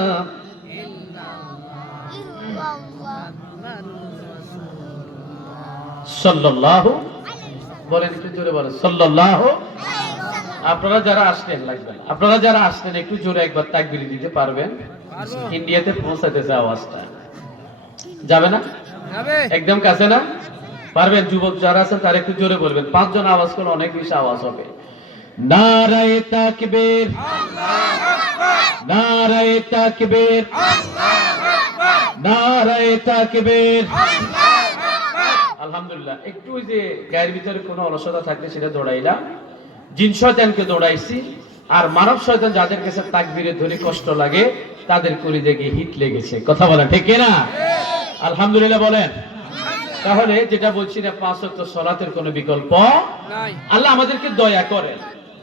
সাল্লাল্লাহু, বলেন একটু জোরে বলেন সাল্লাল্লাহু। আপনারা যারা আসলেন, লাগবে না, আপনারা যারা আসলেন একটু জোরে একবার তাকবীর দিতে পারবেন? ইন্ডিয়াতে পৌঁছাইতেছে আওয়াজটা, যাবে না? একদম কাছে না? পারবেন? যুবক যারা আছেন তারা একটু জোরে বলবেন, 5 জন আওয়াজ করলে অনেক বেশি আওয়াজ হবে। নারায়ে তাকবীর, আল্লাহু আকবার, নারায়ে তাকবীর, আল্লাহু আকবার, নারায়ে তাকবীর, আল্লাহু আকবার। আলহামদুলিল্লাহ। একটু ওই যে গায়ের ভিতরে কোনো অলসতা থাকলে সেটা দৌড়াইলাম, জিন শয়তানকে দৌড়াইছি। আর মানব শয়তান যাদের কাছে তাকবীরে ধরে কষ্ট লাগে, তাদের কলিজায় গিয়ে হিট লেগেছে, কথা বলেন ঠিক কিনা? আলহামদুলিল্লাহ বলেন। তাহলে যেটা বলছি না, 5 ওয়াক্ত সালাতের কোনো বিকল্প নাই। আল্লাহ আমাদেরকে দয়া করেন,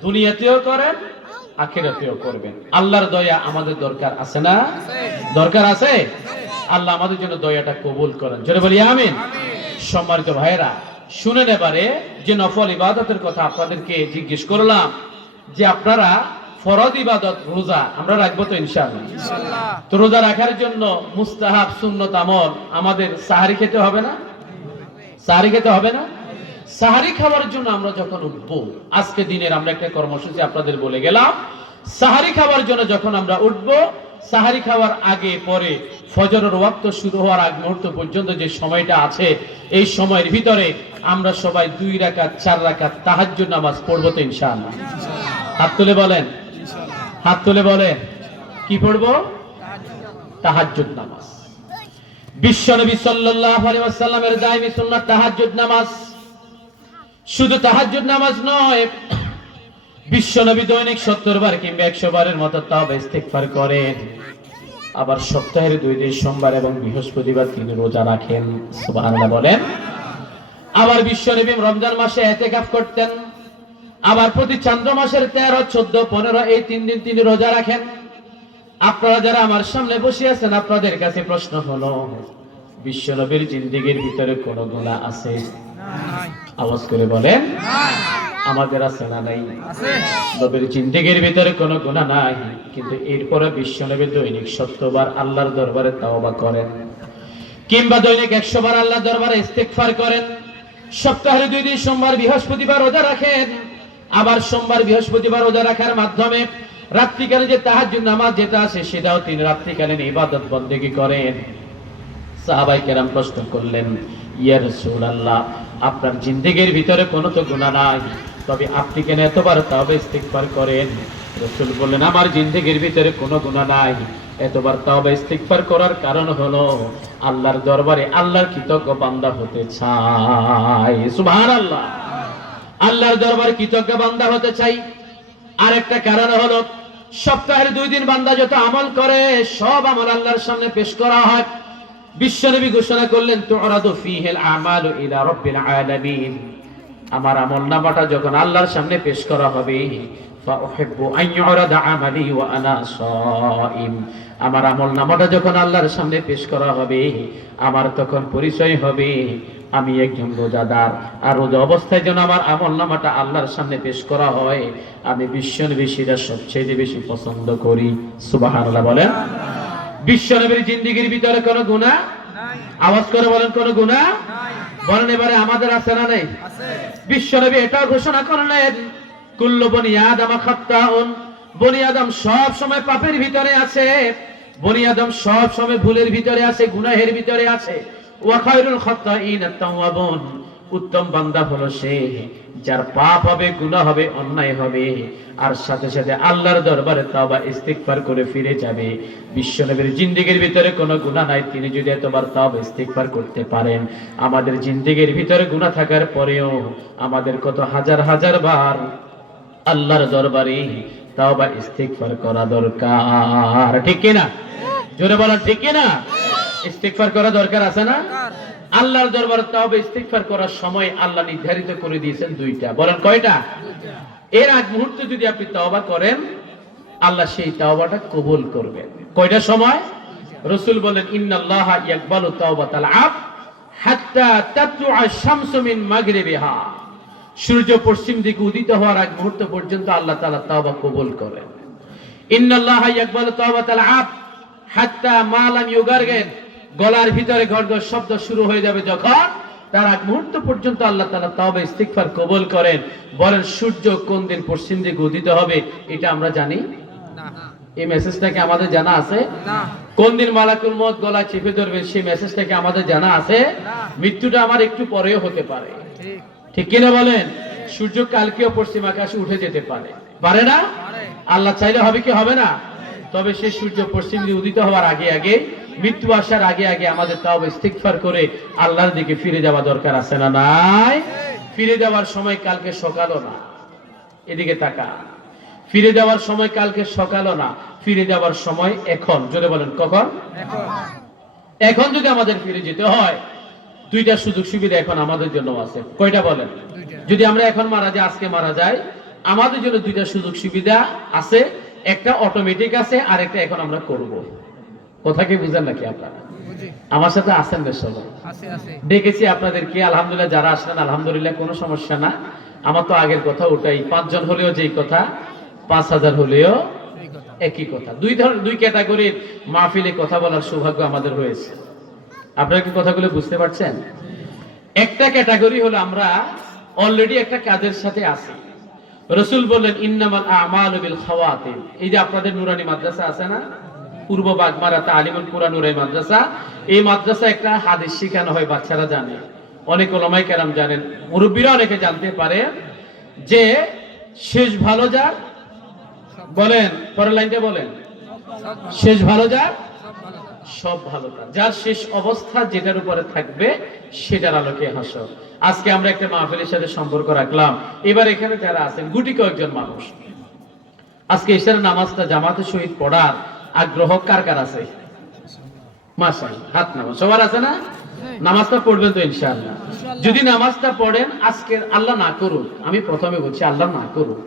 দুনিয়াতেও করেন, আখিরাতেও করবেন। আল্লাহর দয়া আমাদের দরকার আছে না? দরকার আছে। আল্লাহ আমাদের জন্য দয়াটা কবুল করেন, জোরে বলি আমিন। সম্মানিত ভাইরা, শুনেন এবারে যে নফল ইবাদতের কথা আপনাদেরকে জিজ্ঞেস করলাম, যে আপনারা ফরজ ইবাদত রোজা আমরা রাখবো তো ইনশাআল্লাহ? তো রোজা রাখার জন্য মুস্তাহাব সুন্নত আমল আমাদের সাহারি খেতে হবে না? সাহারি খেতে হবে না? সাহারি খাওয়ার জন্য আমরা যখন উঠবো, আজকে দিনের আমরা একটা কর্মসূচি আপনাদের বলে গেলাম, সাহারি খাওয়ার জন্য যখন আমরা উঠবো, সাহারি খাওয়ার আগে পরে ফজরের ওয়াক্ত শুরু হওয়ার আগ মুহূর্ত পর্যন্ত যে সময়টা আছে, এই সময়ের ভিতরে আমরা সবাই 2 রাকাত 4 রাকাত তাহাজ্জুদ নামাজ পড়বো তো ইনশাআল্লাহ? হাত তুলে বলেন, হাত তুলে বলেন, কি পড়বো? তাহাজ্জুদ নামাজ। বিশ্বনবী সাল্লাল্লাহু আলাইহি ওয়াসাল্লামের দায়মি সুন্নাত তাহাজ্জুদ নামাজ। শুধু তাহাজ্জুদ নামাজ নয়, বিশ্বনবী দৈনিক 70 বার কিংবা 100 বারের মতো তাওবা ইস্তিগফার করেন। আবার সপ্তাহের 2 দিন সোমবার এবং বৃহস্পতিবার তিনি রোজা রাখেন, সুবহানাল্লাহ বলেন। আবার বিশ্বনবী রমজান মাসে ইতিকাফ করতেন। আবার প্রতি চন্দ্র মাসের 13, 14, 15 এই 3 দিন তিনি রোজা রাখেন। আপনারা যারা আমার সামনে বসে আছেন, আপনাদের কাছে প্রশ্ন হলো, বিশ্বনবীর জিন্দেগীর ভিতরে কোনো গুনাহ আছে? আওয়াজ করে বলেন। আমাদের আছে না নাই? নবীর জিন্দেগীর ভিতরে কোনো গুনাহ নাই, কিন্তু এরপরে বিশ্বনবী দৈনিক 70 বার আল্লাহর দরবারে তাওবা করেন, কিংবা দৈনিক 100 বার আল্লাহর দরবারে ইস্তিগফার করেন। সপ্তাহে 2 দিন সোমবার বৃহস্পতিবার রোজা রাখেন। আবার সোমবার বৃহস্পতিবার রোজা রাখার মাধ্যমে রাত্রিকালে যে তাহাজ্জুদ নামাজ যেটা আছে সেটাও তিনি রাত্রিকালীন ইবাদত বন্দেগী করেন। সাহাবায়ে কেরাম প্রশ্ন করলেন, ইয়া রাসূলুল্লাহ, আপনার জিন্দেগীর ভিতরে কোনো তো গুনাহ নাই, তবে আপনি কেন এতবার তাওবা ইস্তিগফার করেন? রাসূল বললেন, আমার জিন্দেগীর ভিতরে কোনো গুনাহ নাই, এতবার তাওবা ইস্তিগফার করার কারণ হলো আল্লাহর দরবারে আল্লাহর কৃতজ্ঞ বান্দা হতে চাই। সুবহানাল্লাহ। আল্লাহর দরবারে কৃতজ্ঞ বান্দা হতে চাই। আরেকটা কারণ হলো সপ্তাহের 2 দিন বান্দা যত আমল করে সব আমল আল্লাহর সামনে পেশ করা হয়। বিশ্বনবী ঘোষণা করলেন, তুরাদু ফীহিল আমালু ইলা রাব্বিল আলামিন। আমার আমলনামাটা যখন আল্লাহর সামনে পেশ করা হবে, ফা উহিব্বু আন ইউরাদা আমালি ওয়া আনা সাইম। আমার আমলনামাটা যখন আল্লাহর সামনে পেশ করা হবে, আমার তখন পরিচয় হবে আমি একজন রোজাদার। আর রোজা অবস্থায় যেন আমার আমলনামাটা আল্লাহর সামনে পেশ করা হয়, আমি বিশ্বনবী সেটা সবচেয়ে বেশি পছন্দ করি। সুবহানাল্লাহ বলেন। বিশ্বনবীর জিন্দেগীর ভিতরে কোনো গুনাহ নাই। আওয়াজ করে বলেন, কোনো গুনাহ নাই। বলেন এবারে আমাদের আছে না নেই? আছে। বিশ্বনবী এটাও ঘোষণা করলেন, কুল্লু বনি আদম খাত্তাউন। বনি আদম সব সময় পাপের ভিতরে আছে, বনি আদম সব সময় ভুলের ভিতরে আছে, গুনাহের ভিতরে আছে। ওয়া খায়রুল খাত্তাইন আত-তাওয়াবুন। উত্তম বান্দা হলো সে যার পাপ হবে, গুনাহ হবে, অন্যায় হবে, আর সাথে সাথে আল্লাহর দরবারে তাওবা ইস্তিগফার করে ফিরে যাবে। বিশ্বনবীর জিন্দেগীর ভিতরে কোনো গুনাহ নাই, তিনি যদি এতবার তাওবা ইস্তিগফার করতে পারেন, আমাদের জিন্দেগীর ভিতরে গুনাহ থাকার পরেও আমাদের কত হাজার হাজার বার আল্লাহর দরবারে তাওবা ইস্তিগফার করা দরকার। ঠিক কি না? জোরে বলেন, ঠিক কি না? ইস্তিগফার করা দরকার আছে না? আল্লাহর দরবারে তাওবা ইস্তিগফার করার সময় আল্লাহ নির্ধারিত করে দিয়েছেন 2টা। বলেন কয়টা? এর আগ মুহূর্তে যদি আপনি তাওবা করেন, আল্লাহ সেই তাওবাটা কবুল করবেন। কয়টা সময়? রাসূল বলেন, ইন্নাল্লাহা ইয়াকবালু তাওবাতাল আবদ হাত্তা তাতলুআ শামসু মিন মাগরিবিহা। সূর্য পশ্চিম দিকে উদিত হওয়ার আগ মুহূর্ত পর্যন্ত আল্লাহ তাআলা তাওবা কবুল করেন। ইন্নাল্লাহা ইয়াকবালু তাওবাতাল আবদ হাত্তা মা লাম ইউগারগির। গলার ভিতরে গড়গড় শব্দ শুরু হয়ে যাবে যখন, তার আগ মুহূর্ত পর্যন্ত আল্লাহ তাআলা তাওবা ইস্তিগফার কবুল করেন। বলেন, সূর্য কোন দিন পশ্চিম দিকে উদিত হবে এটা আমরা জানি না? এই মেসেজটা কি আমাদের জানা আছে? না। কোন দিন মালাকুল মউত গলা চেপে ধরবে সেই মেসেজটা কি আমাদের জানা আছে? না। মৃত্যুটা আমার একটু পরেও হতে পারে, ঠিক কি না বলেন? সূর্য কালকেও পশ্চিম আকাশে উঠে যেতে পারে, পারে না? আল্লাহ চাইলে হবে কি হবে না? তবে সেই সূর্য পশ্চিম দিকে উদিত হওয়ার আগে আগে, মৃত্যু আসার আগে আগে আমাদের তাওবা ইস্তিগফার করে আল্লাহর দিকে ফিরে যাওয়া দরকার আছে না নাই? ফিরে যাওয়ার সময় কালকে সকালও না, এদিকে তাকা, ফিরে যাওয়ার সময় কালকে সকালও না, ফিরে যাওয়ার সময় এখন। জোরে বলেন, কখন? এখন। এখন যদি আমাদের ফিরে যেতে হয়, 2টা সুযোগ সুবিধা এখন আমাদের জন্য আছে। কয়টা বলেন? 2টা। যদি আমরা এখন মারা যাই, আজকে মারা যাই, আমাদের জন্য 2টা সুযোগ সুবিধা আছে। একটা অটোমেটিক আছে, আর একটা এখন আমরা করব। কথা কি বুঝেন নাকি আপনারা? আমার সাথে আছেন বেশ সবাই? দেখেছি আপনাদেরকে, আলহামদুলিল্লাহ। যারা আসলেন আলহামদুলিল্লাহ, কোনো সমস্যা না। আমার তো আগের কথা ওটাই, 5 জন হলেও যেই কথা, 5000 হলেও একই কথা। 2 ক্যাটাগরির মাহফিলে কথা বলার সৌভাগ্য আমাদের হয়েছে। আপনারা কি কথাগুলো বুঝতে পারছেন? একটা ক্যাটাগরি হলো আমরা অলরেডি একটা কাজের সাথে আছি। রাসূল বললেন, ইন্নামাল আমালু বিল খাওয়াতিম। এই যে আপনাদের নুরানি মাদ্রাসা আছে না, পূর্ব বাগমারা তালিমুল কুরআন নুরানি মাদ্রাসা, এই মাদ্রাসা একটা হাদিস শেখানো হয়, বাচ্চারা জানে, অনেক উলামায়ে কেরাম জানেন, মুরব্বিরা অনেকে জানতে পারে যে শেষ ভালো যার, বলেন পরের লাইনটা বলেন, শেষ ভালো যার সব ভালো তার, যার শেষ অবস্থা যেটার উপরে থাকবে সেটার আলোকে হাসর। আজকে আমরা একটা মাহফিলের সাথে সম্পর্ক রাখলাম। এবার এখানে যারা আছেন গুটি কয়েকজন মানুষ, আজকে ইশারের নামাজটা জামাতের সহিত পড়ার আগ্রহ কার কার আছে? মাশাআল্লাহ, হাত নামান। সবার আছে না? নামাজটা পড়বেন তো ইনশাআল্লাহ? যদি নামাজটা পড়েন, আজকে আল্লাহ না করুন, আমি প্রথমে বলছি আল্লাহ না করুন,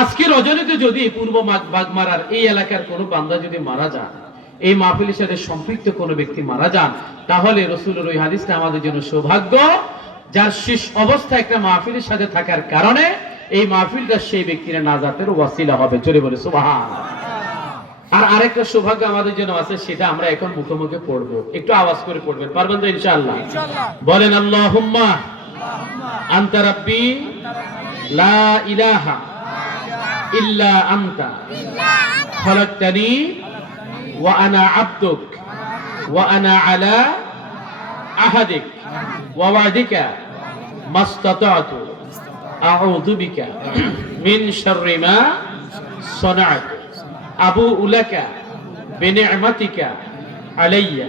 আজকে রজনীতে যদি পূর্ব বাগমারার এই এলাকার কোনো বান্দা যদি মারা যান, এই মাহফিলের সাথে সম্পৃক্ত কোনো ব্যক্তি মারা যান, তাহলে রাসূলের ওই হাদিসটা আমাদের জন্য সৌভাগ্য, যার শেষ অবস্থা একটা মাহফিলের সাথে থাকার কারণে এই মাহফিলটা সেই ব্যক্তির নাজাতের ওয়াসিলা হবে। জোরে বলে সুবহানাল্লাহ। আর আরেকটা সৌভাগ্য আমাদের জন্য আছে, সেটা আমরা এখন মুখে মুখে পড়বো, একটু আওয়াজ করে পড়বেন, পারবেন তো ইনশাআল্লাহ? বলেন আল্লাহুম্মা আনতা রাব্বি লা ইলাহা ইল্লা আনতা খালাকতানি ওয়া আনা আবদুক ওয়া আনা আলা আহাদিক ওয়া ওয়াদিকা মাসতাতাতু আউযু বিকা মিন শাররি মা সানাতু আবুউ লাকা বিনি'মাতিকা আলাইয়া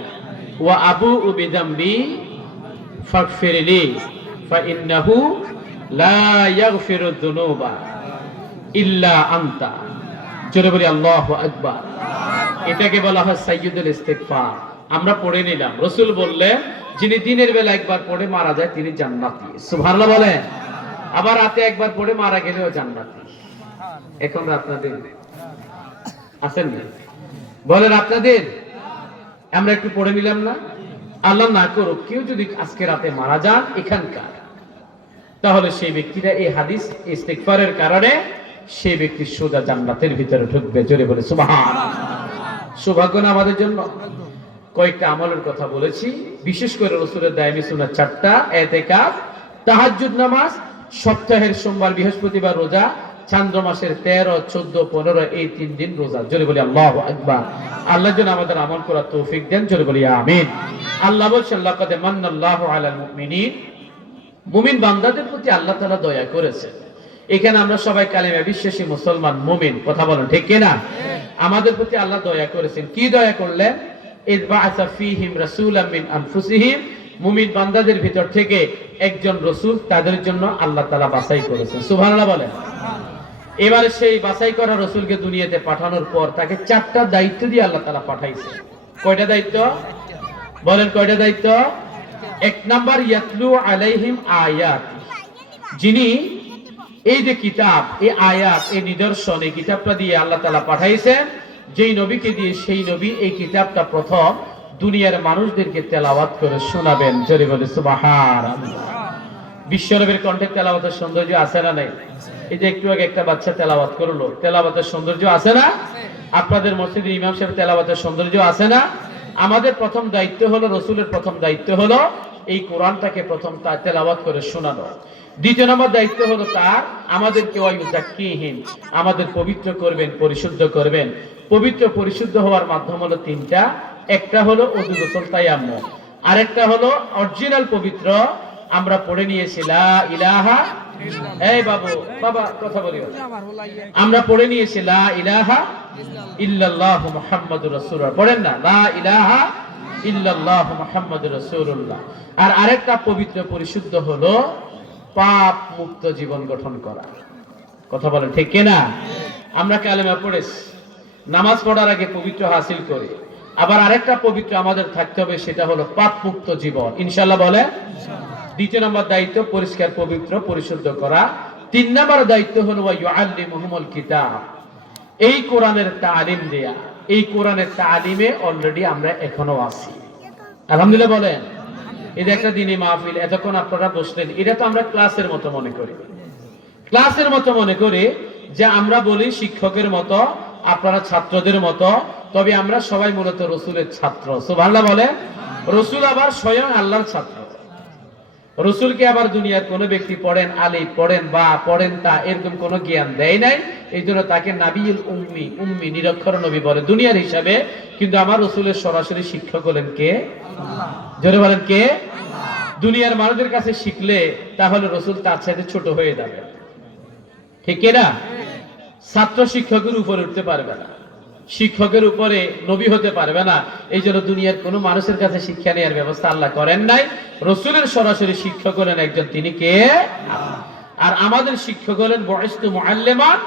ওয়া আবুউ বিযামবি ফাগফিরলি ফাইন্নাহু লা ইয়াগফিরুয যুনুবা ইল্লা আনতা। জোরে বলি আল্লাহু আকবার। এটাকে বলা হয় সাইয়্যিদুল ইস্তিগফার। আমরা পড়ে নিলাম, রাসূল বললেন যিনি দিনের বেলা একবার পড়ে মারা যায় তিনি জান্নাতি। সুবহানাল্লাহ বলেন। আবার রাতে একবার পড়ে মারা গেলেও জান্নাতি। এখন আপনাদের আছেন না? বলেন আপনাদের, আমরা একটু পড়ে নিলাম না? আল্লাহ না করুক কেউ যদি আজকে রাতে মারা যান এখানকার, তাহলে সেই ব্যক্তিরা এই হাদিস ইস্তিগফারের কারণে সেই ব্যক্তি সোজা জান্নাতের ভিতরে ঢুকবে। জোরে বলে সুবহানাল্লাহ। সৌভাগ্য না আমাদের জন্য? কয়েকটা আমলের কথা বলেছি, বিশেষ করে রাসূলের দায়মি সুন্নাত 4টা, ইতিকাফ, তাহাজ্জুদ নামাজ, সপ্তাহের সোমবার বৃহস্পতিবার রোজা, চন্দ্র মাসের 13, 14, 15 এই 3 দিন রোজা। জোরে বলি আল্লাহু আকবার। আল্লাহ যেন আমাদের আমল করার তৌফিক দেন। জোরে বলি আমিন। আল্লাহ বলেন লাকাদ মান্নাল্লাহু আলাল মুমিনিন, মুমিন বান্দাদের প্রতি আল্লাহ তাআলা দয়া করেছেন। এখানে আমরা সবাই কালেমা বিশ্বাসী মুসলমান মুমিন, কথা বলেন ঠিক কি না? আমাদের প্রতি আল্লাহ দয়া করেছেন। কি দয়া করলেন? ইয বাআসা ফীহিম রাসূলাম মিন আনফুসিহিম, মুমিন বান্দাদের ভিতর থেকে একজন রাসূল তাদের জন্য আল্লাহ তাআলা বাছাই করেছেন। সুবহানাল্লাহ বলেন। এবারে সেই বাছাই করা রাসূলকে দুনিয়াতে পাঠানোর পর তাকে 4টা দায়িত্ব দিয়ে আল্লাহ তাআলা পাঠাইছে। কয়টা দায়িত্ব? বলেন কয়টা দায়িত্ব? 1 নাম্বার ইয়াতলু আলাইহিম আয়াত, যিনি এই যে কিতাব, এই আয়াত, এই নিদর্শন, এই কিতাবটা দিয়ে আল্লাহ তাআলা পাঠাইছেন, যেই নবীকে দিয়ে সেই নবী এই কিতাবটা প্রথম দুনিয়ার মানুষদেরকে তেলাওয়াত করে শোনাবেন। জোরে বলে সুবহানাল্লাহ। বিশ্বনবীর কণ্ঠে তেলাওয়াতের সৌন্দর্য আছে না নাই? এই যে একটু আগে একটা বাচ্চা তেলাওয়াত করলো, তেলাওয়াতের সৌন্দর্য আছে না? আপনাদের মসজিদের ইমাম সাহেব তেলাওয়াতের সৌন্দর্য আছে না? আমাদের প্রথম দায়িত্ব হলো, রাসূলের প্রথম দায়িত্ব হলো এই কোরআনটাকে প্রথম তেলাওয়াত করে শোনানো। দ্বিতীয় নম্বর দায়িত্ব হলো তার আমাদেরকে ওয়ায়ুযাক্কিহিম, আমাদের পবিত্র করবেন, পরিশুদ্ধ করবেন। পবিত্র পরিশুদ্ধ হওয়ার মাধ্যম হলো 3টা। একটা হলো ওযু গোসল তায়াম্মুম, আরেকটা হলো অরিজিনাল পবিত্র আমরা পড়ে নিয়েছি লা ইলাহা, এই বাবু বাবা কথা বলিও, আমরা পড়ে নিয়েছি লা ইলাহা ইল্লাল্লাহ মুহাম্মাদুর রাসূলুল্লাহ। পড়েন না লা ইলাহা ইল্লাল্লাহ মুহাম্মাদুর রাসূলুল্লাহ। আর আরেকটা পবিত্র পরিশুদ্ধ হলো পাপ মুক্ত জীবন গঠন করা। কথা বলেন ঠিক কি না? আমরা কালেমা পড়েছি, নামাজ পড়ার আগে পবিত্র হাসিল করে আবার আরেকটা পবিত্র আমাদের থাকতে হবে, সেটা হলো পাপ মুক্ত জীবন। ইনশাআল্লাহ বলে। দ্বিতীয় নম্বর দায়িত্ব পরিষ্কার পবিত্র পরিশুদ্ধ করা। 3 নম্বর দায়িত্ব হলো ওয়ায়ুআল্লিমুহুমুল কিতাব, এই কোরআনের তালিম দেয়া। এই কোরআনের তালিমে অলরেডি আমরা এখনো আছি, আলহামদুলিল্লাহ বলেন। এটা একটা দিনী মাহফিল, এতক্ষণ আপনারা বসলেন, এটা তো আমরা ক্লাসের মতো মনে করি, ক্লাসের মতো মনে করি যে আমরা বলি শিক্ষকের মতো, আপনারা ছাত্রদের মতো, তবে আমরা সবাই মূলত রাসূলের ছাত্র। সুবহানাল্লাহ বলে। রাসূল আবার স্বয়ং আল্লাহর ছাত্র। রাসূলকে আবার দুনিয়ার কোন ব্যক্তি পড়েন আলিফ, পড়েন বা, পড়েন তা, এরকম কোনো জ্ঞান দেয় নাই। এই জন্য তাকে নাবিউল উম্মি, উম্মি নিরক্ষর নবী বলে দুনিয়ার হিসাবে। কিন্তু আমার রাসূলের সরাসরি শিক্ষক হলেন কে? আল্লাহ। জোরে বলেন কে? আল্লাহ। দুনিয়ার মানুষের কাছে শিখলে তাহলে রাসূল তার চাইতে ছোট হয়ে যাবে, ঠিক না? ছাত্র শিক্ষকের উপরে উঠতে পারবে না, শিক্ষকের উপরে নবী হতে পারবে না। এই জন্য দুনিয়ার কোন মানুষের কাছে শিক্ষা নেওয়ার ব্যবস্থা আল্লাহ করেন নাই। রাসূলের সরাসরি শিক্ষক হলেন একজন, তিনি কে? আল্লাহ। আর আমাদের শিক্ষক হলেন বুইসতু মুআল্লিমান।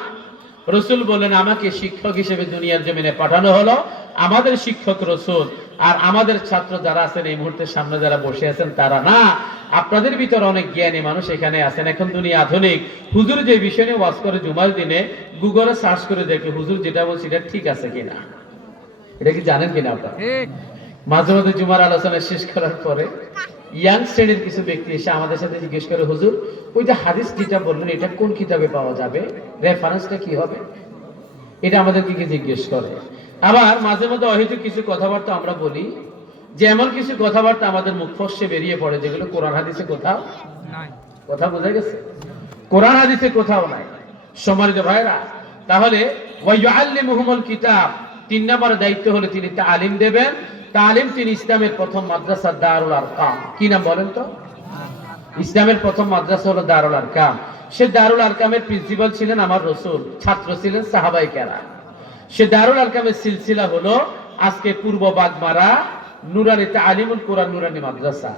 রাসূল বলেন আমাকে শিক্ষক হিসেবে দুনিয়ার জমিনে পাঠানো হলো। আমাদের শিক্ষক রাসূল, আর আমাদের ছাত্র যারা আছেন এই মুহূর্তে সামনে যারা বসে আছেন তারা না, আপনাদের ভিতরে অনেক জ্ঞানী মানুষ এখানে আছেন। এখন দুনিয়া আধুনিক, হুজুর যে বিষয় নিয়ে ওয়াজ করে জুমার দিনে গুগলে সার্চ করে দেখে হুজুর যেটা বলছে এটা ঠিক আছে কিনা। এটা কি জানেন কিনা আপনারা? মাঝে মাঝে জুমার আলোচনা শেষ করার পরে ইয়াং শ্রেণীর কিছু ব্যক্তি এসে আমাদের সাথে জিজ্ঞেস করে, হুজুর ওই যে হাদিস যেটা বললেন এটা কোন কিতাবে পাওয়া যাবে, রেফারেন্সটা কি হবে, এটা আমাদেরকে কি জিজ্ঞেস করে। আবার মাঝে মাঝে অহেতুক কিছু কথাবার্তা আমরা বলি, যে এমন কিছু কথাবার্তা আমাদের মুখ ফসে বেরিয়ে পড়ে যেগুলো কোরআন হাদিসে কোথাও নাই। কথা বোঝা গেছে? কোরআন হাদিসে কোথাও নাই। সম্মানিত ভাইরা, তাহলে ওয়াইউআল্লিমুহুমুল কিতাব, 3 নম্বর দায়িত্ব হলো তিনি তালিম দেবেন। তালিম তিনি ইসলামের প্রথম মাদ্রাসা দারুল আরকাম। কি নাম বলেন তো? ইসলামের প্রথম মাদ্রাসা হলো দারুল আরকাম। সে দারুল আরকামের প্রিন্সিপাল ছিলেন আমার রাসূল, ছাত্র ছিলেন সাহাবায়ে কেরাম। সে দারুল আরকামের সিলসিলা হলো আজকে পূর্ব বাগমারা নুরানি তালিমুল কোরআন নুরানি মাদ্রাসা।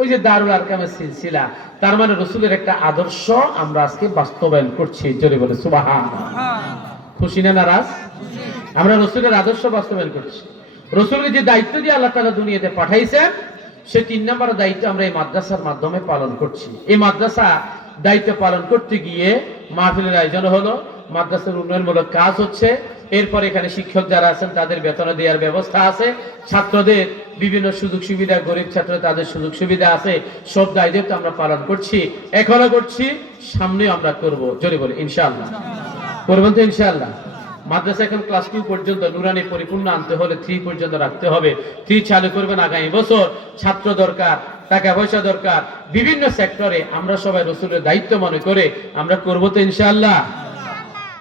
ওই যে দারুল আরকামের সিলসিলা, তার মানে রাসূলের একটা আদর্শ আমরা আজকে বাস্তবায়ন করছি। জোরে বলে সুবহানাল্লাহ। খুশি না নারাজ? আমরা রাসূলের আদর্শ বাস্তবায়ন করছি। রাসূলকে যে দায়িত্ব দিয়ে আল্লাহ তাআলা দুনিয়াতে পাঠাইছেন, সে 3 নম্বর দায়িত্ব আমরা এই মাদ্রাসার মাধ্যমে পালন করছি। এই মাদ্রাসা দায়িত্ব পালন করতে গিয়ে মাহফিলের আয়োজন হলো, মাদ্রাসার উন্নয়নমূলক কাজ হচ্ছে। এরপর এখানে শিক্ষক যারা আছেন তাদের বেতন দেওয়ার ব্যবস্থা আছে, ছাত্রদের বিভিন্ন সুযোগ সুবিধা, গরিব ছাত্র তাদের সুযোগ সুবিধা আছে। সব দায়িত্ব আমরা পালন করছি, এখনো করছি, সামনেও আমরা করব। জোরে বলি ইনশাআল্লাহ। করবেন তো ইনশাআল্লাহ? মাদ্রাসা এখন ক্লাস 2 পর্যন্ত, নুরানি পরিপূর্ণ আনতে হলে 3 পর্যন্ত রাখতে হবে। 3 চালু করবেন আগামী বছর। ছাত্র দরকার, টাকা পয়সা দরকার, বিভিন্ন সেক্টরে আমরা সবাই রাসূলের দায়িত্ব মনে করে আমরা করব তো ইনশাআল্লাহ।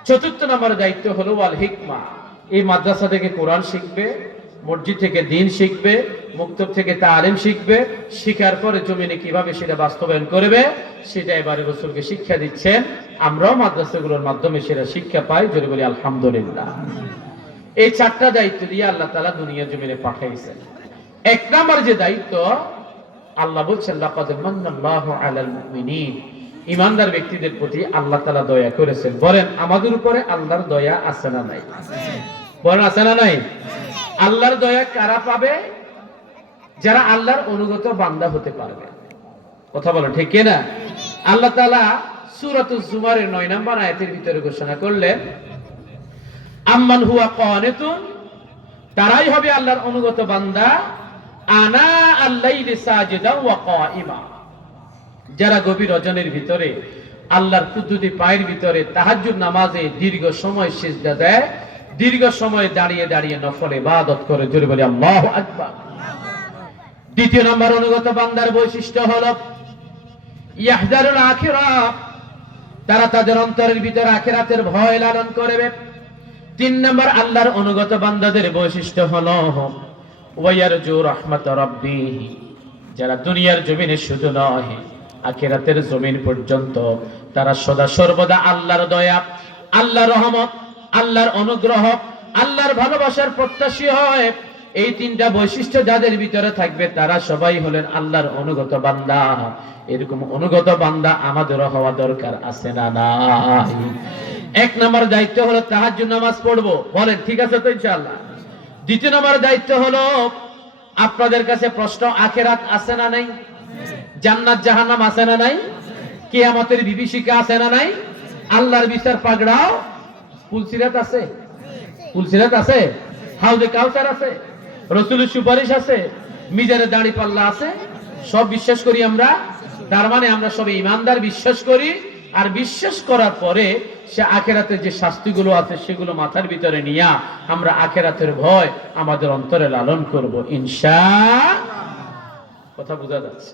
4 নম্বর দায়িত্ব হলো ওয়াল হিকমা। এই মাদ্রাসা থেকে কোরআন শিখবে, মসজিদ থেকে দ্বীন শিখবে, মুক্তব থেকে তালিম শিখবে। শিখার পরে জমিনে কিভাবে সেটা বাস্তবায়ন করবে সেটা এবারে রাসূলকে শিক্ষা দিচ্ছেন। আমরাও মাদ্রাসাগুলোর মাধ্যমে সেটা শিক্ষা পাই। জোরে বলি আলহামদুলিল্লাহ। এই 4টা দায়িত্ব দিয়ে আল্লাহ তাআলা দুনিয়া জমিনে পাঠাইছেন। 1 নম্বর যে দায়িত্ব, আল্লাহ বলছেন লাকাদ মান্নাল্লাহু আলাল মুমিনিন, ঈমানদার ব্যক্তিদের প্রতি আল্লাহ তাআলা দয়া করেছেন। বলেন আমাদের উপরে আল্লাহর দয়া আছে না নাই? বলেন আছে না নাই? আল্লাহর দয়া কারা পাবে? যারা আল্লাহর অনুগত বান্দা হতে পারবে। কথা বলো ঠিক কি না? আল্লাহ তাআলা সূরাতুজ জুমারের 9 নম্বর আয়াতের ভিতরে ঘোষণা করলেন, আম্মান হুয়া কানিতুন, তারাই হবে আল্লাহর অনুগত বান্দা, আনা আল-লাইলি সাজিদান ওয়া কাইমা, যারা গভীর রজনীর ভিতরে আল্লাহর কুদরতি পায়ের ভিতরে তাহাজ্জুদ নামাজে দীর্ঘ সময় সিজদা দেয়, দীর্ঘ সময় দাঁড়িয়ে দাঁড়িয়ে নফল ইবাদত করে। জোরে বলি আল্লাহু আকবার। 2 নম্বর অনুগত বান্দার বৈশিষ্ট্য হলো ইয়াহদারুল আখিরাহ, তারা তাদের অন্তরের ভিতরে আখিরাতের ভয় লালন করবে। 3 নম্বর আল্লাহর অনুগত বান্দাদের বৈশিষ্ট্য হলো ওয়ায়ারজু রাহমাত রাব্বিহ, যারা দুনিয়ার জমিনে শুধু নয় আখিরাতের জমিন পর্যন্ত তারা সদা সর্বদা আল্লাহর দয়া, আল্লাহর রহমত, আল্লাহর অনুগ্রহ, আল্লাহর ভালোবাসার প্রত্যাশী হয়। এই 3টা বৈশিষ্ট্য যাদের ভিতরে থাকবে তারা সবাই হলেন আল্লাহর অনুগত বান্দা। এরকম অনুগত বান্দা আমাদের হওয়া দরকার আছে না নাই? 1 নম্বর দায়িত্ব হলো তাহাজ্জুদ নামাজ পড়বো। বলেন ঠিক আছে তো ইনশাআল্লাহ। 2 নম্বর দায়িত্ব হলো আপনাদের কাছে প্রশ্ন, আখিরাত আছে না নাই? জান্নাত জাহান্নাম আছে না নাই? কিয়ামতের বিভীষিকা আছে না নাই? আল্লাহর বিচার পাগড়াও, পুলসিরাত আছে, পুলসিরাত আছে, হাউজে কাউসার আছে, রাসূলের সুপারিশ আছে, মিজানের দাড়ি পাল্লা আছে। সব বিশ্বাস করি আমরা। তার মানে আমরা সব ঈমানদার, বিশ্বাস করি। আর বিশ্বাস করার পরে সে আখিরাতের যে শাস্তিগুলো আছে সেগুলো মাথার ভিতরে নিয়ে আমরা আখিরাতের ভয় আমাদের অন্তরে লালন করব ইনশাআল্লাহ। কথা বোঝা যাচ্ছে?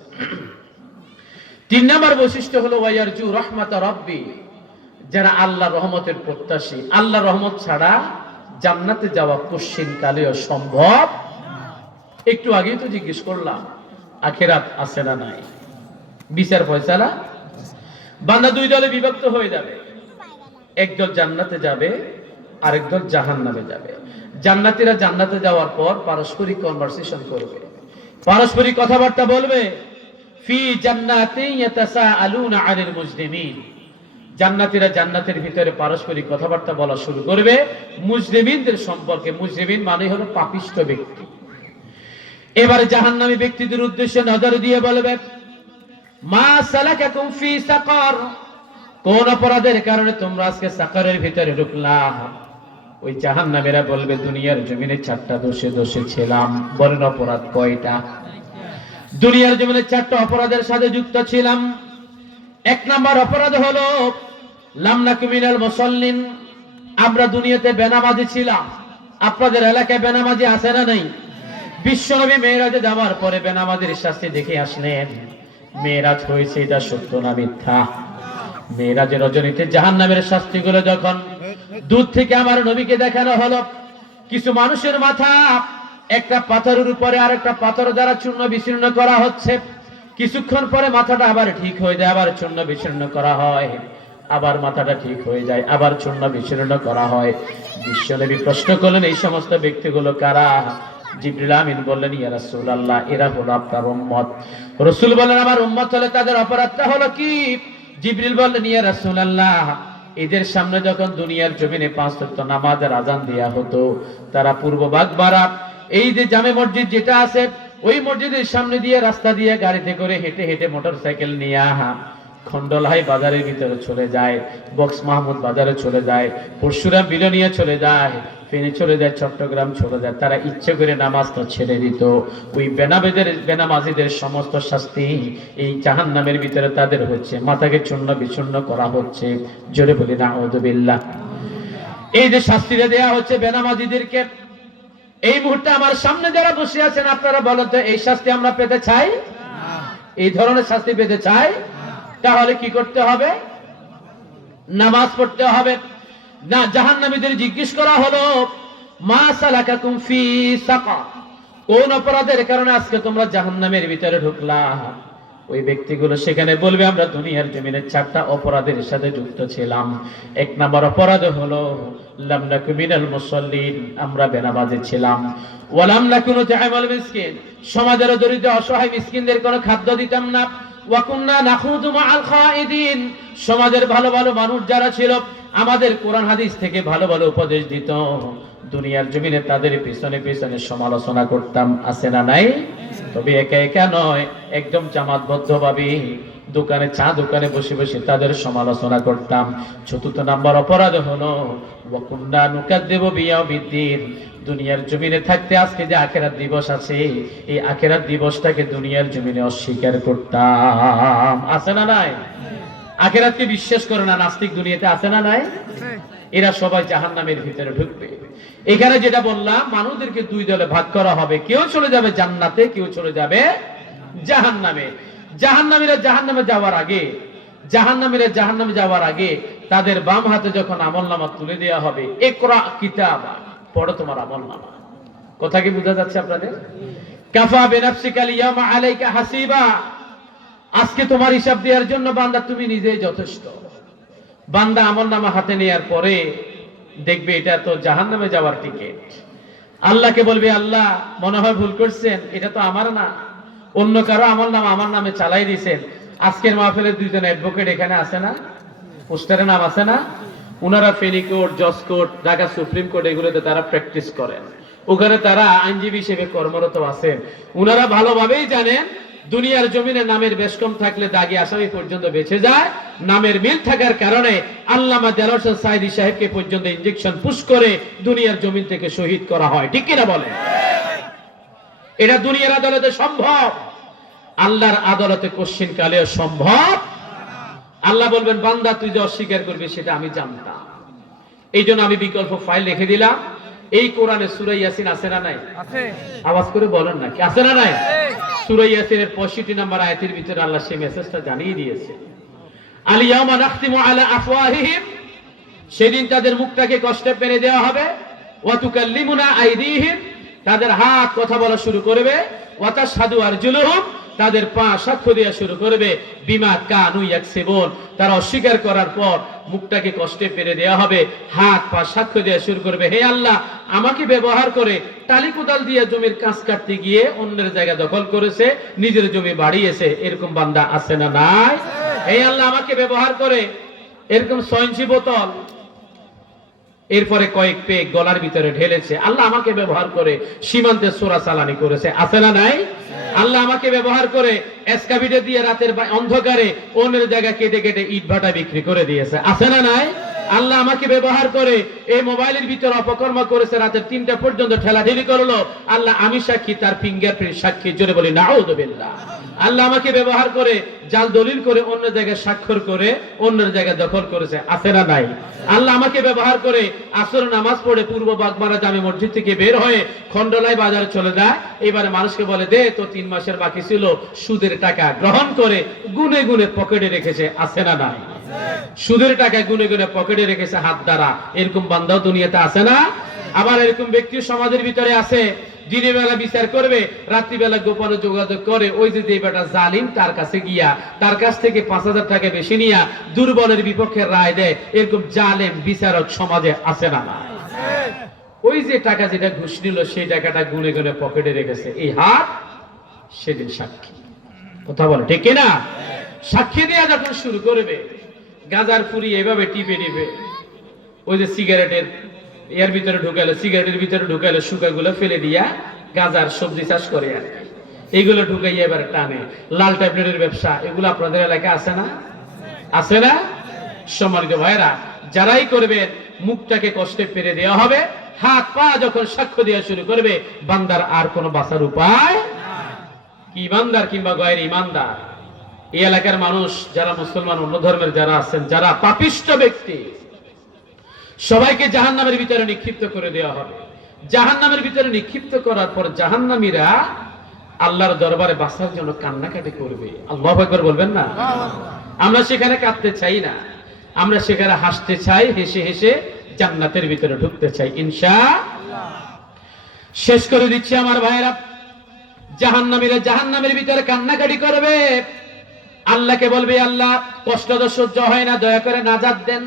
3 নম্বর বৈশিষ্ট্য হলো ওয়ায়ারজু রাহমাত রাব্বি, যারা আল্লাহর রহমতের প্রত্যাশী। আল্লাহর রহমত ছাড়া জান্নাতে যাওয়া কোশ্চিনকালেও সম্ভব। একটু আগেই তো জিজ্ঞেস করলাম আখিরাত আছে না নাই? বিচার ফয়সালা। বান্দা 2 দলে বিভক্ত হয়ে যাবে, একদল জান্নাতে যাবে, আরেক দল জাহান্নামে যাবে। জান্নাতীরা জান্নাতে যাওয়ার পর পারস্পরিক কনভারসেশন করবে, পারস্পরিক কথাবার্তা বলবে। ফি জান্নাতিন ইয়াতাসাআলুনা আনিল মুজরিমিন, জান্নাতীরা জান্নাতের ভিতরে পারস্পরিক কথাবার্তা বলা শুরু করবে মুজরিমিনদের সম্পর্কে। মুজরিমিন মানে হলো পাপিষ্ঠ ব্যক্তি। এবারে জাহান্নামী ব্যক্তিদের উদ্দেশ্যে নজর দিয়ে বলবে, মা সালাকাকুম ফি সাকার, কোন অপরাধের কারণে তোমরা আজকে সাকারের ভিতরে ঢুকলা? ওই জাহান্নামীরা বলবে, দুনিয়ার জমিনে 4টা দোষে ছিলাম। বলেন অপরাধ কয়টা? দুনিয়ার জমিনে 4টা অপরাধের সাথে যুক্ত ছিলাম। 1 নাম্বার অপরাধ হলো লাম নাকু মিনাল মুসাল্লিন, আমরা দুনিয়াতে বেনামাজি ছিলাম। আপনাদের এলাকায় বেনামাজি আছে না নাই? বিশ্বনবী মেরাজে যাওয়ার পরে বেনামাজির শাস্তি দেখে আসলেন। মেরাজ হয়েছে, এটা সত্য না মিথ্যা? মেরাজের রজনীতে জাহান্নামের শাস্তিগুলো যখন দূর থেকে আমার নবীকে দেখানো হলো, কিছু মানুষের মাথা একটা পাথরের উপরে আরেকটা পাথর দ্বারা চূর্ণ বিচূর্ণ করা হচ্ছে। কিছুক্ষণ পরে মাথাটা আবার ঠিক হয়ে যায়, আবার চূর্ণ বিচূর্ণ করা হয়, আবার মাথাটা ঠিক হয়ে যায়, আবার চূর্ণ বিচূর্ণ করা হয়। বিশ্বনবী প্রশ্ন করলেন, এই সমস্ত ব্যক্তিগুলো কারা? জিবরিল আমিন বললেন, ইয়া রাসূলুল্লাহ, এরা হলো আপনার উম্মত। রাসূল বললেন, আমার উম্মত হলে তাদের অপরাধটা হলো কি? জিবরিল বললেন, ইয়া রাসূলুল্লাহ, এদের সামনে যখন দুনিয়ার জমিনে 5 ওয়াক্ত নামাজের আযান দেয়া হতো, তারা পূর্ব বাগবাড়া, এই যে জামে মসজিদ যেটা আছে, ওই মসজিদের সামনে দিয়ে রাস্তা দিয়ে গাড়িতে করে হেঁটে হেঁটে মোটরসাইকেল নিয়ে খন্ডলাই বাজারের ভিতরে চলে যায়, বক্স মাহমুদ বাজারে চলে যায়, পরশুরাম বিলোনিয়া চলে যায়, ফেনী চলে যায়, চট্টগ্রাম চলে যায়। তারা ইচ্ছে করে নামাজটা ছেড়ে দিত। ওই বেনামাজিদের সমস্ত শাস্তি এই জাহান্নামের ভিতরে তাদের হচ্ছে, মাথাকে চূর্ণ বিচূর্ণ করা হচ্ছে। জোরে বলি নাউযুবিল্লাহ। এই যে শাস্তিটা দেয়া হচ্ছে বেনামাজিদেরকে, এই মুহূর্তে আমার সামনে যারা বসে আছেন, আপনারা বলেন তো, এই শাস্তি আমরা পেতে চাই? এই ধরনের শাস্তি পেতে চাই? তাহলে কি করতে হবে? নামাজ পড়তে হবে না। জাহান্নামীদের জিজ্ঞেস করা হলো, মা সালাকাকুম ফি সাকার, কোন অপরাধের কারণে আজকে তোমরা জাহান্নামের ভিতরে ঢুকলা? ওই ব্যক্তিগুলো সেখানে বলবে, আমরা দুনিয়ার জমিনে 4টা অপরাধের সাথে যুক্ত ছিলাম। 1 নাম্বার অপরাধ হলো লাম নাকু মিনাল মুসাল্লিন, আমরা বেনামাজি ছিলাম। ওয়া লাম নাকু নুতঈমুল মিসকিন, সমাজের দরিদ্র অসহায় মিসকিনদের কোনো খাদ্য দিতাম না। ওয়া কুননা নাখুযু মাআল খাইদিন, সমাজের ভালো ভালো মানুষ যারা ছিল, আমাদের কোরআন হাদিস থেকে ভালো ভালো উপদেশ দিত, দুনিয়ার জমিনে তাদের পিছনে পিছনে সমালোচনা করতাম। আছে না নাই? তবে একা একা নয়, একদম জামাতবদ্ধভাবে দোকানে চা দোকানে বসে বসে তাদের সমালোচনা করতাম। 4র্থ নাম্বার অপরাধ হলো ওয়া কুননা নুকাযযিবু বিয়াউমিদ্দিন, দুনিয়ার জমিনে থাকতে আজকে যে আখিরাত দিবস আছে, এই আখিরাত দিবসটাকে দুনিয়ার জমিনে অস্বীকার করতাম। আছে না নাই? আখিরাতকে বিশ্বাস করে না নাস্তিক দুনিয়াতে, আছে না নাই? এরা সবাই জাহান্নামের ভিতরে ঢুকবে। এখানে যেটা বললাম, মানুষদেরকে 2 দলে ভাগ করা হবে, কেউ চলে যাবে জান্নাতে, কেউ চলে যাবে জাহান্নামে। জাহান্নামীরা জাহান্নামে যাওয়ার আগে তাদের বাম হাতে যখন আমলনামা তুলে দেওয়া হবে, ইকরা কিতাবা, পড়ো তোমার আমলনামা। কথা কি বোঝা যাচ্ছে আপনাদের? কাফা বিনাফসিকা লিয়াউমা আলাইকা হাসিবা, আজকে তোমার হিসাব দেওয়ার জন্য বান্দা তুমি নিজেই যথেষ্ট। বান্দা আমলনামা হাতে নেওয়ার পরে দেখবে এটা তো জাহান্নামে যাওয়ার টিকিট। আল্লাহকে বলবে, আল্লাহ মনে হয় ভুল করছেন, এটা তো আমার না, অন্য কারো আমলনামা আমার নামে চালাই দিয়েছেন। আজকের মাহফিলের 2 জন অ্যাডভোকেট এখানে আছে না? পোস্টারে নাম আছে না? উনারা ফেনী কোর্ট, জজ কোর্ট, ঢাকা সুপ্রিম কোর্ট, এগুলোতে তারা প্র্যাকটিস করেন। ওখানে তারা আইনজীবী হিসেবে কর্মরত আছেন। উনারা ভালোভাবেই জানেন, দুনিয়ার জমিনে নামের বেশকম থাকলে দাগি আসামি পর্যন্ত বেঁচে যায়। নামের মিল থাকার কারণে আল্লামা দেলোয়ার হোসেন সাঈদী সাহেবকে পর্যন্ত ইনজেকশন পুশ করে দুনিয়ার জমিন থেকে শহীদ করা হয়। ঠিক কিনা বলেন? এটা দুনিয়ার আদালতে সম্ভব, আল্লাহর আদালতে কোশ্চিন কালেও সম্ভব। আল্লাহ বলবেন, বান্দা তুই যে অস্বীকার করবি সেটা আমি জানতাম, এই জন্য আমি বিকল্প ফাইল রেখে দিলাম। এই কোরআনে সূরা ইয়াসিন আছে না নাই? আছে। আওয়াজ করে বলেন না, কি আছে না নাই? সূরা ইয়াসিনের 65 নম্বর আয়াতের ভিতরে আল্লাহ সেই মেসেজটা জানিয়ে দিয়েছে। আল ইয়াউমা নাখতিমু আলা আফওয়াহিহিম, সেদিন তাদের মুখটাকে কষ্টে পেরে দেওয়া হবে। ওয়া তুকাল্লিমুনা আইদিহিম, তাদের হাত কথা বলা শুরু করবে। ওয়া তাশহাদু আরজুলুহুম, তাদের পা সাক্ষ্য দেওয়া শুরু করবে। বিমা কানু ইয়াকসিবুন, তারা অস্বীকার করার পর মুখটাকে কষ্টে পেরে দেওয়া হবে, হাত পা সাক্ষ্য দেওয়া শুরু করবে, হে আল্লাহ আমাকে ব্যবহার করে টালি কোদাল দিয়ে জমির কাজ কাটতে গিয়ে অন্যের জায়গা দখল করেছে, নিজের জমি বাড়িয়েছে। এরকম বান্দা আছে না নাই? হে আল্লাহ আমাকে ব্যবহার করে এরকম 6 ইঞ্চি বোতল, এরপরে কয়েক পেগ গলার ভিতরে ঢেলেছে। আল্লাহ আমাকে ব্যবহার করে সীমান্তে চোরাচালানি করেছে, আছে না নাই? আল্লাহ আমাকে ব্যবহার করে এসকাভিটে দিয়ে রাতের অন্ধকারে অন্যের জায়গা কেটে কেটে ইট ভাটা বিক্রি করে দিয়েছে, আছে না নাই? আল্লাহ আমাকে ব্যবহার করে এই মোবাইলের ভিতরে অপকর্ম করেছে, রাতের 3টা পর্যন্ত ঠেলাঠেলি করলো। আল্লাহ আমি সাক্ষী, তার ফিঙ্গারপ্রিন্ট সাক্ষী, জোরে বলি নাউযুবিল্লাহ। আল্লাহ আমাকে ব্যবহার করে জাল দলিল করে অন্য জায়গায় স্বাক্ষর করে অন্যের জায়গায় দখল করেছে, আছে না নাই? আল্লাহ আমাকে ব্যবহার করে আসর নামাজ পড়ে পূর্ব বাগমারা জামে মসজিদ থেকে বের হয়ে খন্ডলাই বাজারে চলে যায়। এবারে মানুষকে বলে, দে তো 3 মাসের বাকি ছিল, সুদের টাকা গ্রহণ করে গুনে গুনে পকেটে রেখেছে, আছে না নাই? সুদের টাকা গুনে গুনে পকেটে রেখেছে হাত দ্বারা। এরকম বান্দাও দুনিয়াতে আছে না? আবার এরকম ব্যক্তি সমাজের ভিতরে আছে, দিনের বেলা বিচার করবে, রাত্রিবেলা গোপনে যোগাযোগ করে ওই যে বেটা জালিম তার কাছে গিয়া তার কাছ থেকে 5,000 টাকা বেশি নিয়া দুর্বলের বিপক্ষে রায় দেয়। এরকম জালেম বিচারক সমাজে আছে না? ওই যে টাকা যেটা ঘুষ নিল সেই টাকাটা গুনে গুনে পকেটে রেখেছে। এই হাত সেদিন সাক্ষী, কথা বলে ঠিক না? সাক্ষী দেয়া যখন শুরু করবে, গাজার ফুরি এভাবে টিপে টিপে ওই যে সিগারেটের এর ভিতরে ঢুকাইলো, সিগারেটের ভিতরে ঢুকাইলো, শুকাগুলো ফেলে দিয়া গাজার সবজি চাষ করে আর কি। এইগুলো ঢুকাইয়া এবার টানে। লাল ট্যাবলেটের ব্যবসা, এগুলো আপনাদের এলাকায় আছে না? আছে না? সম্মানিত ভাইরা, যারাই করবেন মুখটাকে কষ্টে পেরে দেওয়া হবে। হাত পা যখন সাক্ষ্য দেওয়া শুরু করবে, বান্দার আর কোনো বাঁচার উপায় কি? ইমানদার কিংবা গয়ের ইমানদার, এই এলাকার মানুষ যারা মুসলমান, অন্য ধর্মের যারা আছেন, যারা পাপিষ্ঠ ব্যক্তি, সবাইকে জাহান্নামের ভিতরে নিক্ষিপ্ত করে দেওয়া হবে। জাহান্নামের ভিতরে নিক্ষিপ্ত করার পর জাহান্নামীরা আল্লাহর দরবারে বাঁচার জন্য কান্নাকাটি করবে। আল্লাহু আকবার বলবেন না? আমরা সেখানে কাঁদতে চাই না, আমরা সেখানে হাসতে চাই, হেসে হেসে জান্নাতের ভিতরে ঢুকতে চাই ইনশাআল্লাহ। শেষ করে দিচ্ছি আমার ভাইরা, জাহান্নামীরা জাহান্নামের ভিতরে কান্নাকাটি করবে, আল্লাহকে বলবে, আল্লাহ কষ্ট তো সহ্য হয় না, দয়া করে নাজাত দেন।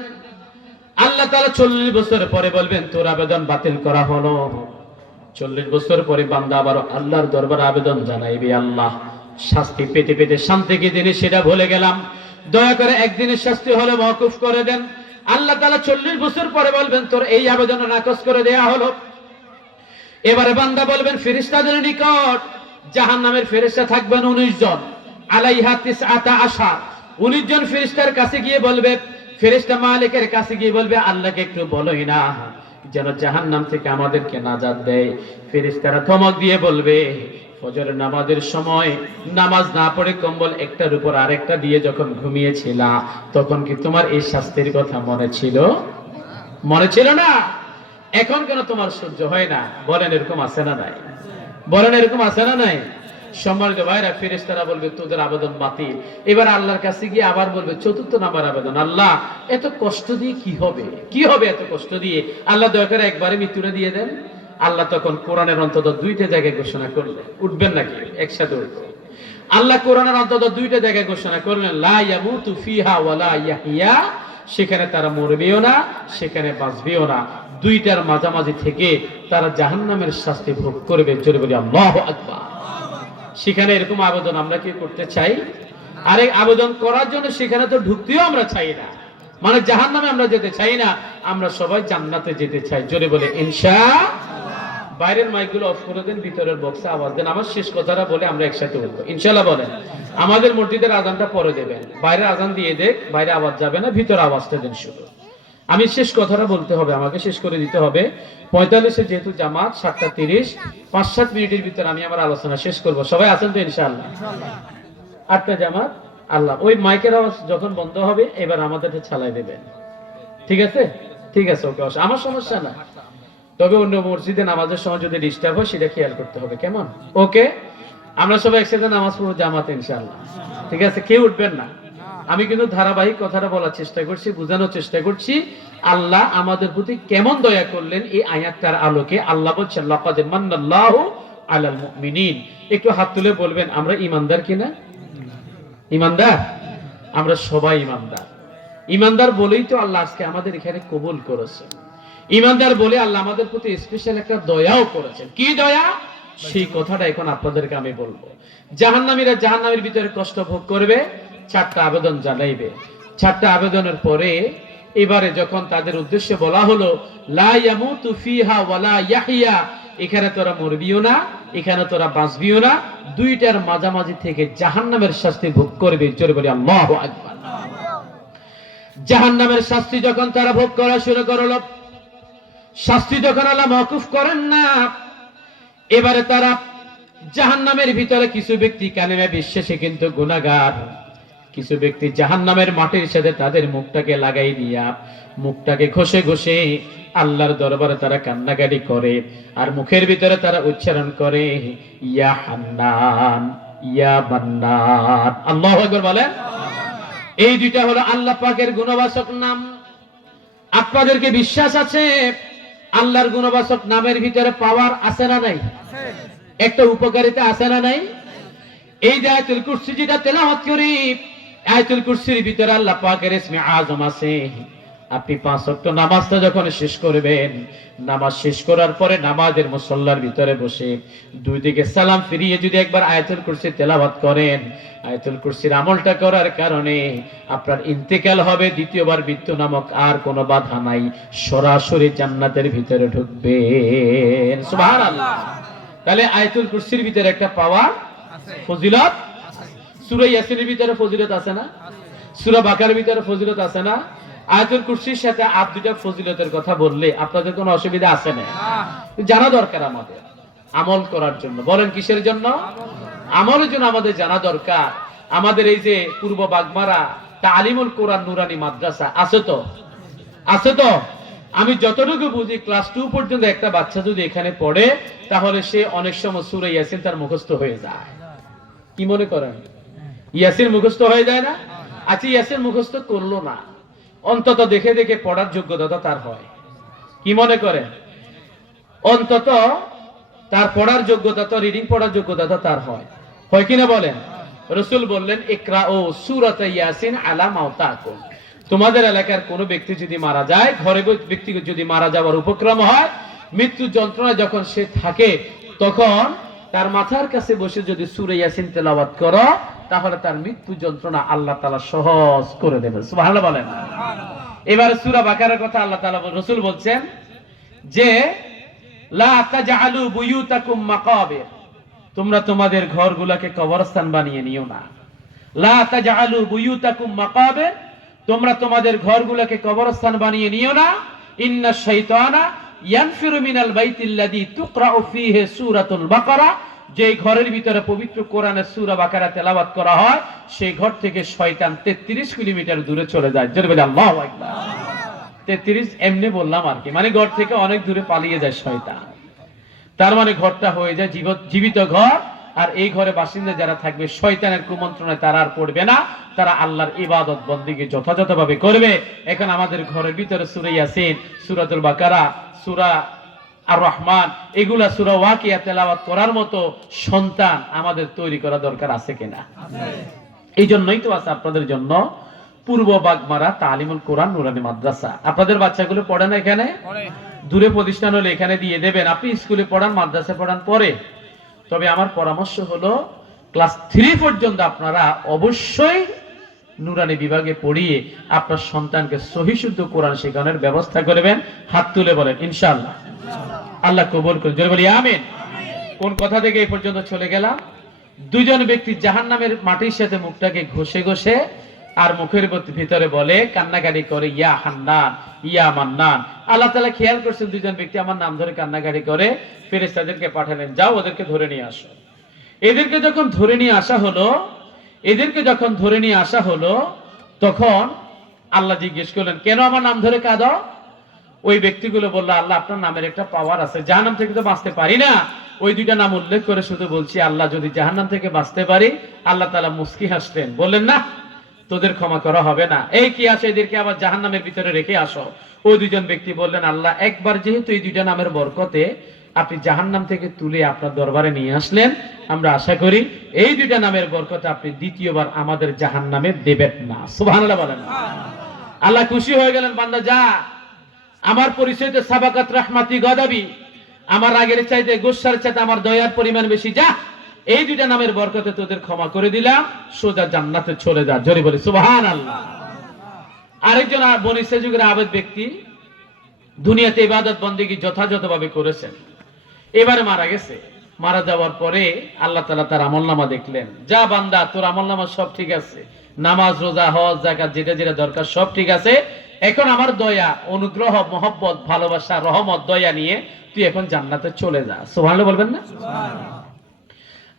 আল্লাহ তাআলা 40 বছর পরে বলবেন, তোর আবেদন বাতিল করা হলো। 40 বছর পরে বান্দা আবার আল্লাহর দরবারে আবেদন জানাইবে, আল্লাহ শাস্তি পেতে পেতে শান্তি কি দিনে সেটা ভুলে গেলাম, দয়া করে একদিনের শাস্তি হলে মওকুফ করে দেন। আল্লাহ তাআলা 40 বছর পরে বলবেন, তোর এই আবেদন নাকচ করে দেয়া হলো। এবারে বান্দা বলবেন ফেরেশতাদের নিকট, জাহান্নামের ফেরেশতা থাকবেন 19 জন, আলাইহা 19 19 জন ফেরেশতার কাছে গিয়ে বলবে, ফেরেশতা মালিকের কাছে গিয়ে বলবে, আল্লাহকে একটু বলোই না যেন জাহান্নাম থেকে আমাদেরকে নাজাত দেয়। ফেরেশতারা ধমক দিয়ে বলবে, ফজরের নামাজের সময় নামাজ না পড়ে কম্বল একটার উপর আরেকটা দিয়ে যখন ঘুমিয়েছিলা, তখন কি তোমার এই শাস্তির কথা মনে ছিল? মনে ছিল না? এখন কেন তোমার সহ্য হয় না? বলেন এরকম আছে না নাই? বলেন এরকম আছে না নাই? সম্মানিত ভাইরা, ফেরেশতারা বলবে তোদের আবেদন বাতিল। এবার আল্লাহর কাছে গিয়ে আবার বলবে 4th নাম্বার আবেদন, আল্লাহ এত কষ্ট দিয়ে কি হবে? কি হবে এত কষ্ট দিয়ে? আল্লাহ দয়া করে একবারে মৃত্যুটা দিয়ে দেন। আল্লাহ তখন কোরআনের অন্তত 2টা জায়গায় ঘোষণা করলেন, উঠবেন নাকি? একসাথে উঠবেন। আল্লাহ কোরআনের অন্তত 2টা জায়গায় ঘোষণা করলেন, লা ইয়ামুতু ফিহা ওয়ালা ইয়াহইয়া, সেখানে তারা মরবেও না, সেখানে বাঁচবেও না, 2টার মাঝামাঝি থেকে তারা জাহান্নামের শাস্তি ভোগ করবে। জোরে বলি আল্লাহু আকবার। সেখানে এরকম আবেদন আমরা কি করতে চাই? আরে আবেদন করার জন্য সেখানে তো ঢুকতেও আমরা চাই না, মানে জাহান্নামে আমরা যেতে চাই না, আমরা সবাই জান্নাতে যেতে চাই। জোরে বলে ইনশাআল্লাহ। বাইরের মাইকগুলো অফ করে দেন, ভিতরের বক্সে আওয়াজ দেন। আমার শেষ কথাটা বলে আমরা একসাথে বলবো ইনশাআল্লাহ। বলেন আমাদের মসজিদের আজানটা পরে দেবেন, বাইরে আজান দিয়ে দেখ, বাইরে আওয়াজ যাবে না, ভিতরে আওয়াজটা দেন শুধু। আমি শেষ কথাটা বলতে হবে, আমাকে শেষ করে দিতে হবে। 45-এ যেহেতু জামাত, 7:30, 5-7 মিনিটের ভিতরে আমি আমার আলোচনা শেষ করব। সবাই আছেন তো ইনশাআল্লাহ? 8টা জামাত। আল্লাহ ওই মাইকের আওয়াজ যখন বন্ধ হবে এবার আমাদেরকে চালাই দেবেন, ঠিক আছে? ঠিক আছে, ওকে, আমার সমস্যা না। তবে অন্য মসজিদে নামাজের সময় যদি ডিস্টার্ব হয় সেটা খেয়াল করতে হবে, কেমন? ওকে, আমরা সবাই একসাথে নামাজ পড়ব জামাতে ইনশাআল্লাহ, ঠিক আছে? কেউ উঠবেন না। আমি কিন্তু ধারাবাহিক কথাটা বলার চেষ্টা করছি, বোঝানোর চেষ্টা করছি আল্লাহ আমাদের প্রতি কেমন দয়া করলেন এই আয়াতটার আলোকে। আল্লাহ বলছেন লাকাদ মান্নাল্লাহু আলাল মুমিনিন। একটু হাত তুলে বলবেন আমরা ইমানদার কিনা? ইমানদার? আমরা সবাই ইমানদার। ইমানদার বলেই তো আল্লাহ আজকে আমাদের এখানে কবুল করেছেন। ইমানদার বলে আল্লাহ আমাদের প্রতি স্পেশাল একটা দয়াও করেছেন। কি দয়া? সেই কথাটা এখন আপনাদেরকে আমি বলবো। জাহান্নামীরা জাহান্নামের ভিতরে কষ্ট ভোগ করবে, 4টা আবেদন জানাইবে। 4টা আবেদনের পরে এবারে যখন তাদের উদ্দেশ্যে বলা হলো লা ইয়ামুতু ফিহা ওয়ালা ইয়াহইয়া, এখানে তোরা মরবিও না, এখানে তোরা বাঁচবিও না, দুইটার মাঝামাঝি থেকে জাহান্নামের শাস্তি ভোগ করবে। জোরে বলি আল্লাহু আকবার। জাহান্নামের শাস্তি যখন তারা ভোগ করা শুরু করলো, শাস্তি যখন আল্লাহ মওকুফ করেন না, এবারে তারা জাহান্নামের ভিতরে কিছু ব্যক্তি কালেমা বিশ্বাসী কিন্তু গুনাহগার, কিছু ব্যক্তি জাহান্নামের মাটির সাথে তাদের মুখটাকে লাগাই দিয়া মুখটাকে ঘষে ঘষে আল্লাহর দরবারে তারা কান্নাকাটি করে, আর মুখের ভিতরে তারা উচ্চারণ করে ইয়া হান্নান ইয়া মান্নান। আল্লাহু আকবার বলেন। এই দুইটা হলো আল্লাহ পাকের গুণবাচক নাম। আপনাদেরকে বিশ্বাস আছে আল্লাহর গুণবাচক নামের ভিতরে পাওয়ার আছে না নাই? একটা উপকারিতা আছে না নাই? এই যে আয়াতুল কুরসি যেটা তেলাওয়াত করি, আয়াতুল কুরসির ভিতরে আল্লাহ পাকের ইসমে আযম আছে। আপনি 5 ওয়াক্ত নামাজটা যখন শেষ করবেন, নামাজ শেষ করার পরে নামাজের মুসল্লার ভিতরে বসে দুই দিকে সালাম ফিরিয়ে যদি একবার আয়াতুল কুরসি তেলাওয়াত করেন, আয়াতুল কুরসির আমলটা করার কারণে আপনার ইন্তেকাল হবে, দ্বিতীয়বার মৃত্যু নামক আর কোনো বাধা নাই, সরাসরি জান্নাতের ভিতরে ঢুকবেন। সুবহানাল্লাহ। তাহলে আয়াতুল কুরসির ভিতরে একটা পাওয়ার ফজিলত, সূরা ইয়াসিনের ভিতরে ফজিলত আছে না? সূরা বাকারার ভিতরে ফজিলত আছে না? আয়াতুল কুরসির সাথে আর দুইটা ফজিলতের কথা বললে আপনাদের কোনো অসুবিধা আছে না? জানা দরকার আমাদের আমল করার জন্য। বলেন কিসের জন্য? আমলের জন্য আমাদের জানা দরকার। আমাদের এই যে পূর্ব বাগমারা তালিমুল কোরআন নুরানি মাদ্রাসা আছে তো? আছে তো? আমি যতটুকু বুঝি ক্লাস 2 পর্যন্ত একটা বাচ্চা যদি এখানে পড়ে তাহলে সে অনেক সময় সূরা ইয়াসিন তার মুখস্থ হয়ে যায়। কি মনে করেন? ইয়াসিন মুখস্থ হয়ে যায় না? আচ্ছা, ইয়াসিন মুখস্থ করলো না, অন্তত দেখে দেখে পড়ার যোগ্যতা তার হয়। কি মনে করেন? অন্তত তার পড়ার যোগ্যতা তো, রিডিং পড়ার যোগ্যতা তো তার হয়, হয় কিনা বলেন? রাসূল বললেন ইকরাউ সূরাত ইয়াসিন আলা মাউতাকুম। তোমাদের এলাকার কোন ব্যক্তি যদি মারা যায়, ঘরে ব্যক্তি যদি মারা যাওয়ার উপক্রম হয়, মৃত্যু যন্ত্রণা যখন সে থাকে, তখন তার মাথার কাছে বসে যদি সূরা ইয়াসিন তেলাওয়াত করো তাহলে তার মৃত্যু যন্ত্রণা আল্লাহ তাআলা সহজ করে দেবেন। সুবহানাল্লাহ বলেন। এবার সূরা বাকারার কথা আল্লাহ তাআলা রাসূল বলছেন যে লা তাজআলু বুয়ুতাকুম মাকাবির, তোমরা তোমাদের ঘরগুলোকে কবরস্থান বানিয়ে নিও না। লা তাজআলু বুয়ুতাকুম মাকাবির, তোমরা তোমাদের ঘরগুলোকে কবরস্থান বানিয়ে নিও না। ইন্নাশ শাইতানা ইয়ানফিরু মিনাল বাইতিল্লাযী তুকরাউ ফীহি সূরাতুল বাকারা, যে ঘরের ভিতরে পবিত্র কোরআনের সূরা বাকারা তেলাওয়াত করা হয় সেই ঘর থেকে শয়তান 33 কিলোমিটার দূরে চলে যায়। জোরে বলি আল্লাহু আকবার। 33 এমনি বললাম আর কি, মানে ঘর থেকে অনেক দূরে পালিয়ে যায় শয়তান। তার মানে ঘরটা হয়ে যায় জীবিত ঘর, আর এই ঘরে বাসিন্দা যারা থাকবে শয়তানের কুমন্ত্রণায় তারা আর পড়বে না, তারা আল্লাহর ইবাদত বন্দেগী যথাযথভাবে করবে। এখন আমাদের ঘরের ভিতরে সূরা ইয়াসিন, সূরাতুল বাকারা, সূরা আর রহমান, এগুলা সূরা ওয়াকিয়া তেলাওয়াত করার মতো সন্তান আমাদের তৈরি করা দরকার আছে কিনা? এই জন্যই তো আছে আপনাদের জন্য পূর্ব বাগমারা তালিমুল কোরআন নুরানি মাদ্রাসা। আপনাদের বাচ্চাগুলো পড়ে না এখানে? দূরে প্রতিষ্ঠান হলে এখানে দিয়ে দেবেন। আপনি স্কুলে পড়ান, মাদ্রাসা পড়ান পরে, তবে আমার পরামর্শ হলো ক্লাস 3 পর্যন্ত আপনারা অবশ্যই নুরানি বিভাগে পড়িয়ে আপনার সন্তানকে সহিহ শুদ্ধ কোরআন শেখানোর ব্যবস্থা করবেন। হাত তুলে বলেন ইনশাআল্লাহ। আল্লাহ কবুল করুন। জোরে বলি আমিন। কোন কথা থেকে এই পর্যন্ত চলে গেলাম? দুজন ব্যক্তি জাহান্নামের মাটির সাথে মুখটাকে ঘষে ঘষে আর মুখের ভিতরে বলে, কান্নাকাটি করে ইয়া হান্নান ইয়া মান্নান। আল্লাহ তাআলা খেয়াল করছেন দুজন ব্যক্তি আমার নাম ধরে কান্নাকাটি করে, ফেরেশতাদেরকে পাঠালেন, যাও ওদেরকে ধরে নিয়ে আসো। এদেরকে যখন ধরে নিয়ে আসা হলো, তখন আল্লাহ জিজ্ঞেস করলেন, কেন আমার নাম ধরে কাঁদো? ওই ব্যক্তিগুলো বলল, আল্লাহ আপনার নামের একটা পাওয়ার আছে, জাহান্নাম থেকে তো বাঁচতে পারি না, ওই দুইটা নাম উল্লেখ করে শুধু বলছি আল্লাহ যদি জাহান্নাম থেকে বাঁচতে পারি। আল্লাহ তাআলা মুস্কি হাসলেন, বললেন না, তোদের ক্ষমা করা হবে না, এই কি আছে, এদেরকে আবার জাহান্নামের ভিতরে রেখে আসো। ওই দুজন ব্যক্তি বললেন, আল্লাহ একবার যেহেতু এই দুইটা নামের বরকতে আপনি জাহান্নাম থেকে তুলে আপনার দরবারে নিয়ে আসলেন, আমরা আশা করি এই দুইটা নামের বরকতে আপনি দ্বিতীয়বার আমাদের জাহান্নামে দেবেন না। সুবহানাল্লাহ বলেন। আল্লাহ খুশি হয়ে গেলেন, বান্দা যা, আমার পরিচয়তে সাবাকাত রাহমাতি গদাবি, আমার রাগের চাইতে গুসার চাইতে আমার দয়ার পরিমাণ বেশি, যা এই দুইটা নামের বরকতে তোদের ক্ষমা করে দিলাম, সোজা জান্নাতে চলে যা। জোরে বলি সুবহানাল্লাহ। আরেকজন বনি ইসরাঈল যুগের আবেদ ব্যক্তি, দুনিয়াতে ইবাদত বন্দেগী যথাযথভাবে করেছেন, এবারে মারা গেছে। মারা যাওয়ার পরে আল্লাহ তাআলা তার আমলনামা দেখলেন, যা বান্দা তোর আমলনামা সব ঠিক আছে, নামাজ রোজা হজ যাকাত যেটা যেটা দরকার সব ঠিক আছে, এখন আমার দয়া অনুগ্রহ মহব্বত ভালোবাসা রহমত দয়া নিয়ে তুই এখন জান্নাতে চলে যা। সুবহানাল্লাহ বলবেন না?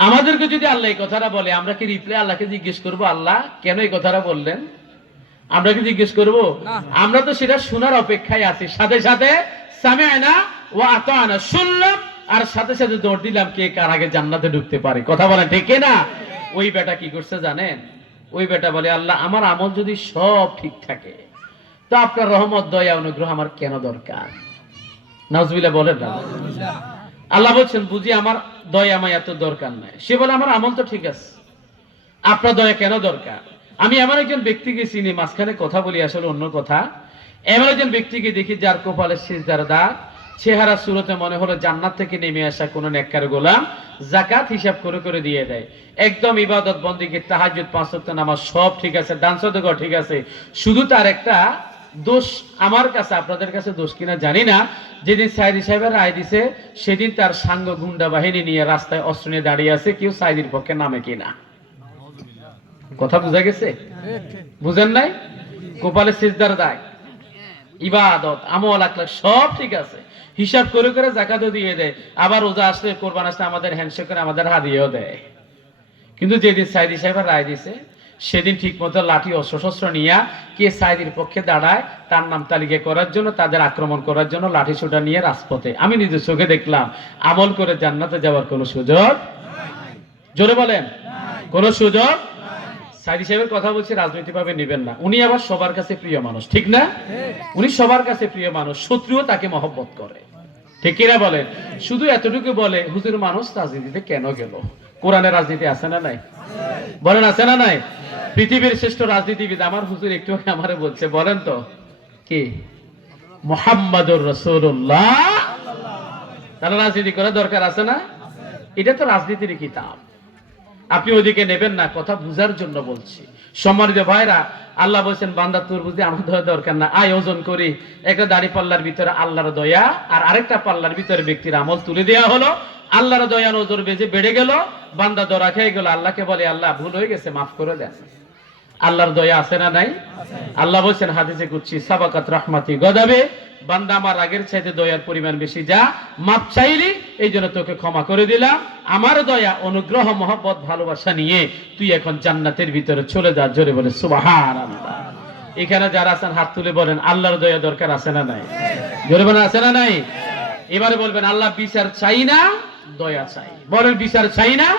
আমাদেরকে যদি আল্লাহ এই কথাটা বলে, আমরা কি রিপ্লাই আল্লাহকে জিজ্ঞেস করবো, আল্লাহ কেন এই কথাটা বললেন? আমরা কি জিজ্ঞেস করবো? আমরা তো সেটা শোনার অপেক্ষায় আছি। সাথে সাথে সামি'না ওয়া আতা'না, শুনলাম আর সাথে সাথে দৌড় দিলাম কে কার আগে জান্নাতে ঢুকতে পারে। কথা বলেন ঠিক না? ওই বেটা কি করছে জানেন? ওই বেটা বলে, আল্লাহ আমার আমল যদি সব ঠিক থাকে তো আপনার রহমত দয়া অনুগ্রহ আমার কেন দরকার? নাউজুবিল্লাহ বলেন না। আল্লাহ বলছেন, বুঝি আমার দয়া মায়া তো দরকার নাই। সে বলে, আমার আমল তো ঠিক আছে, আপনার দয়া কেন দরকার? আমি এমন একজন ব্যক্তিকে চিনি, মাঝখানে কথা বলি আসলে অন্য কথা, এমন একজন ব্যক্তিকে দেখি যার কপালে সিজদার দাগ, চেহারা সুরতে মনে হলো জান্নাত থেকে নেমে আসা কোন নেককার গোলাম, যাকাত হিসাব করে করে দিয়ে দেয়, একদম ইবাদত বন্দেগী তাহাজ্জুদ পাঁচ ওয়াক্ত নামাজ সব ঠিক আছে, দান সদকা ঠিক আছে। শুধু তার একটা দোষ, আমার কাছে আপনাদের কাছে দোষ কিনা জানি না, যেদিন সাইদি সাহেবের রায় দিছে সেদিন তার সাঙ্গ গুন্ডা বাহিনী নিয়ে রাস্তায় অস্ত্র নিয়ে দাঁড়িয়ে আছে, কেউ সাইদির পক্ষে নামে কিনা। কথা বুঝা গেছে? বুঝেন নাই? কপালে সিজদার দাগ, ইবাদত আমল আখলাক সব ঠিক আছে, হিসাব করে করে যাকাতও দিয়ে দেয়, আবার রোজা আসলে কোরবান আসলে আমাদের হ্যান্ডশেক করে আমাদের হাদিয়াও দেয়। কিন্তু যেদিন সাইদি সাহেবের রায় দিছে সেদিন ঠিক মতো লাঠি অস্ত্র নিয়ে কে সাইদির পক্ষে দাঁড়ায় তার নাম তালিকা করার জন্য, তাদের আক্রমণ করার জন্য লাঠি সোটা নিয়ে রাজপথে। আমি নিজের চোখে দেখলাম, আমল করে জান্নাতে যাওয়ার কোনো সুযোগ, জোরে বলেন, কোনো সুযোগ। সাইদি সাহেবের কথা বলছি রাজনৈতিকভাবে নেবেন না, উনি আবার সবার কাছে প্রিয় মানুষ, ঠিক না? উনি সবার কাছে প্রিয় মানুষ, শত্রুও তাকে মহব্বত করে, ঠিক কিনা বলেন? শুধু এতটুকু বলে, হুজুর মানুষ রাজনীতিতে কেন গেল? কোরআনের রাজনীতি আছে না নাই? বলেন আছে না নাই? পৃথিবীর শ্রেষ্ঠ রাজনীতিবিদ আমার হুজুর একটু আমারে বলছে, বলেন তো কি? মুহাম্মাদুর রাসূলুল্লাহ। তাহলে রাজনীতি করার দরকার আছে না? এটা তো রাজনীতির কিতাব, আপনি ওইদিকে নেবেন না, কথা বুঝার জন্য বলছি। সম্মানিত ভাইরা, আল্লাহ বলছেন, বান্দা তোর বুঝি আমার দয়া দরকার না, আয় ওজন করি। একটা দাড়ি পাল্লার ভিতরে আল্লাহর দয়া আর আরেকটা পাল্লার ভিতরে ব্যক্তির আমল তুলে দেওয়া হলো, আল্লাহর দয়া নজর বেজে বেড়ে গেল, বান্দা ধরা খেয়ে গেল, আল্লাহকে বলে, আল্লাহ ভুল হয়ে গেছে, মাফ করে দেন। আল্লাহর দয়া আছে না নাই? আল্লাহ বলছেন হাদিসে কুদসি, সাবাকাত রাহমাতি গদাবে, বান্দা আমার আগের চাইতে দয়ার পরিমাণ বেশি, যা মাপ চাইলি এই জন্য তোকে ক্ষমা করে দিলাম, আমার দয়া অনুগ্রহ মহব্বত ভালোবাসা নিয়ে তুই এখন জান্নাতের ভিতরে চলে যা। জোরে বলে সুবহানাল্লাহ। এখানে যারা আছেন হাত তুলে বলেন, আল্লাহর দয়া দরকার আছে না নাই? জোরে বলেন আছে না নাই? এবারে বলবেন, আল্লাহ বিচার চাই না দয়া চাই। বলেন বিচার চাই না?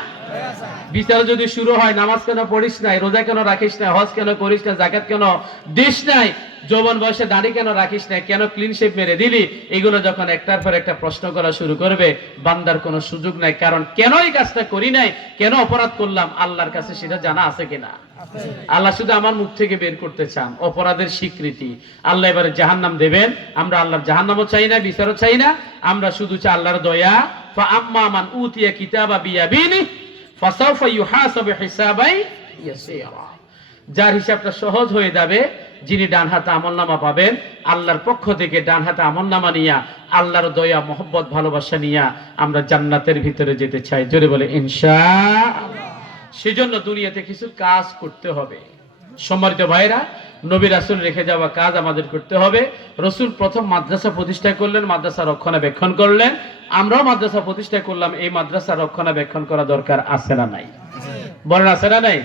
বিচার যদি শুরু হয়, নামাজ কেন পড়িস নাই, রোজা কেন রাখিস না, হজ কেন করিস না, যাকাত কেন দিস নাই, যৌবন বয়সে দাড়ি কেন রাখিস না, কেন ক্লিন শেভ মেরে দিলি, এগুলো যখন একটার পর একটা প্রশ্ন করা শুরু করবে, বান্দার কোনো সুযোগ নাই। কারণ কেন এই কাজটা করি নাই, কেন অপরাধ করলাম, আল্লাহর কাছে সেটা জানা আছে কিনা? আল্লাহ শুধু আমার মুখ থেকে বের করতে চান অপরাধের স্বীকৃতি। আল্লাহ এবারে জাহান্নাম দেবেন, আমরা আল্লাহর জাহান্নামও চাই না, বিচারও চাই না, আমরা শুধু চাই আল্লাহর দয়া। ফা আম্মা মান উতিয়া কিতাবা বিয়ামিনি ফাসাউফা ইউহাসাবু হিসাবাই ইয়াসীরা, যার হিসাবটা সহজ হয়ে যাবে, যিনি ডান হাতে আমলনামা পাবেন, আল্লাহর পক্ষ থেকে ডান হাতে আমলনামা নিয়া, আল্লাহর দয়া মহব্বত ভালোবাসা নিয়া আমরা জান্নাতের ভিতরে যেতে চাই। জোরে বলে ইনশাআল্লাহ। সেজন্য দুনিয়াতে কিছু কাজ করতে হবে। সম্মানিত ভাইরা, নবী রাসূল রেখে যাওয়া কাজ আমাদের করতে হবে। রাসূল প্রথম মাদ্রাসা প্রতিষ্ঠা করলেন, মাদ্রাসা রক্ষণাবেক্ষণ করলেন, আমরাও মাদ্রাসা প্রতিষ্ঠা করলাম। এই মাদ্রাসা রক্ষণাবেক্ষণ করা দরকার আছে না নাই? বলেন আছে না নাই?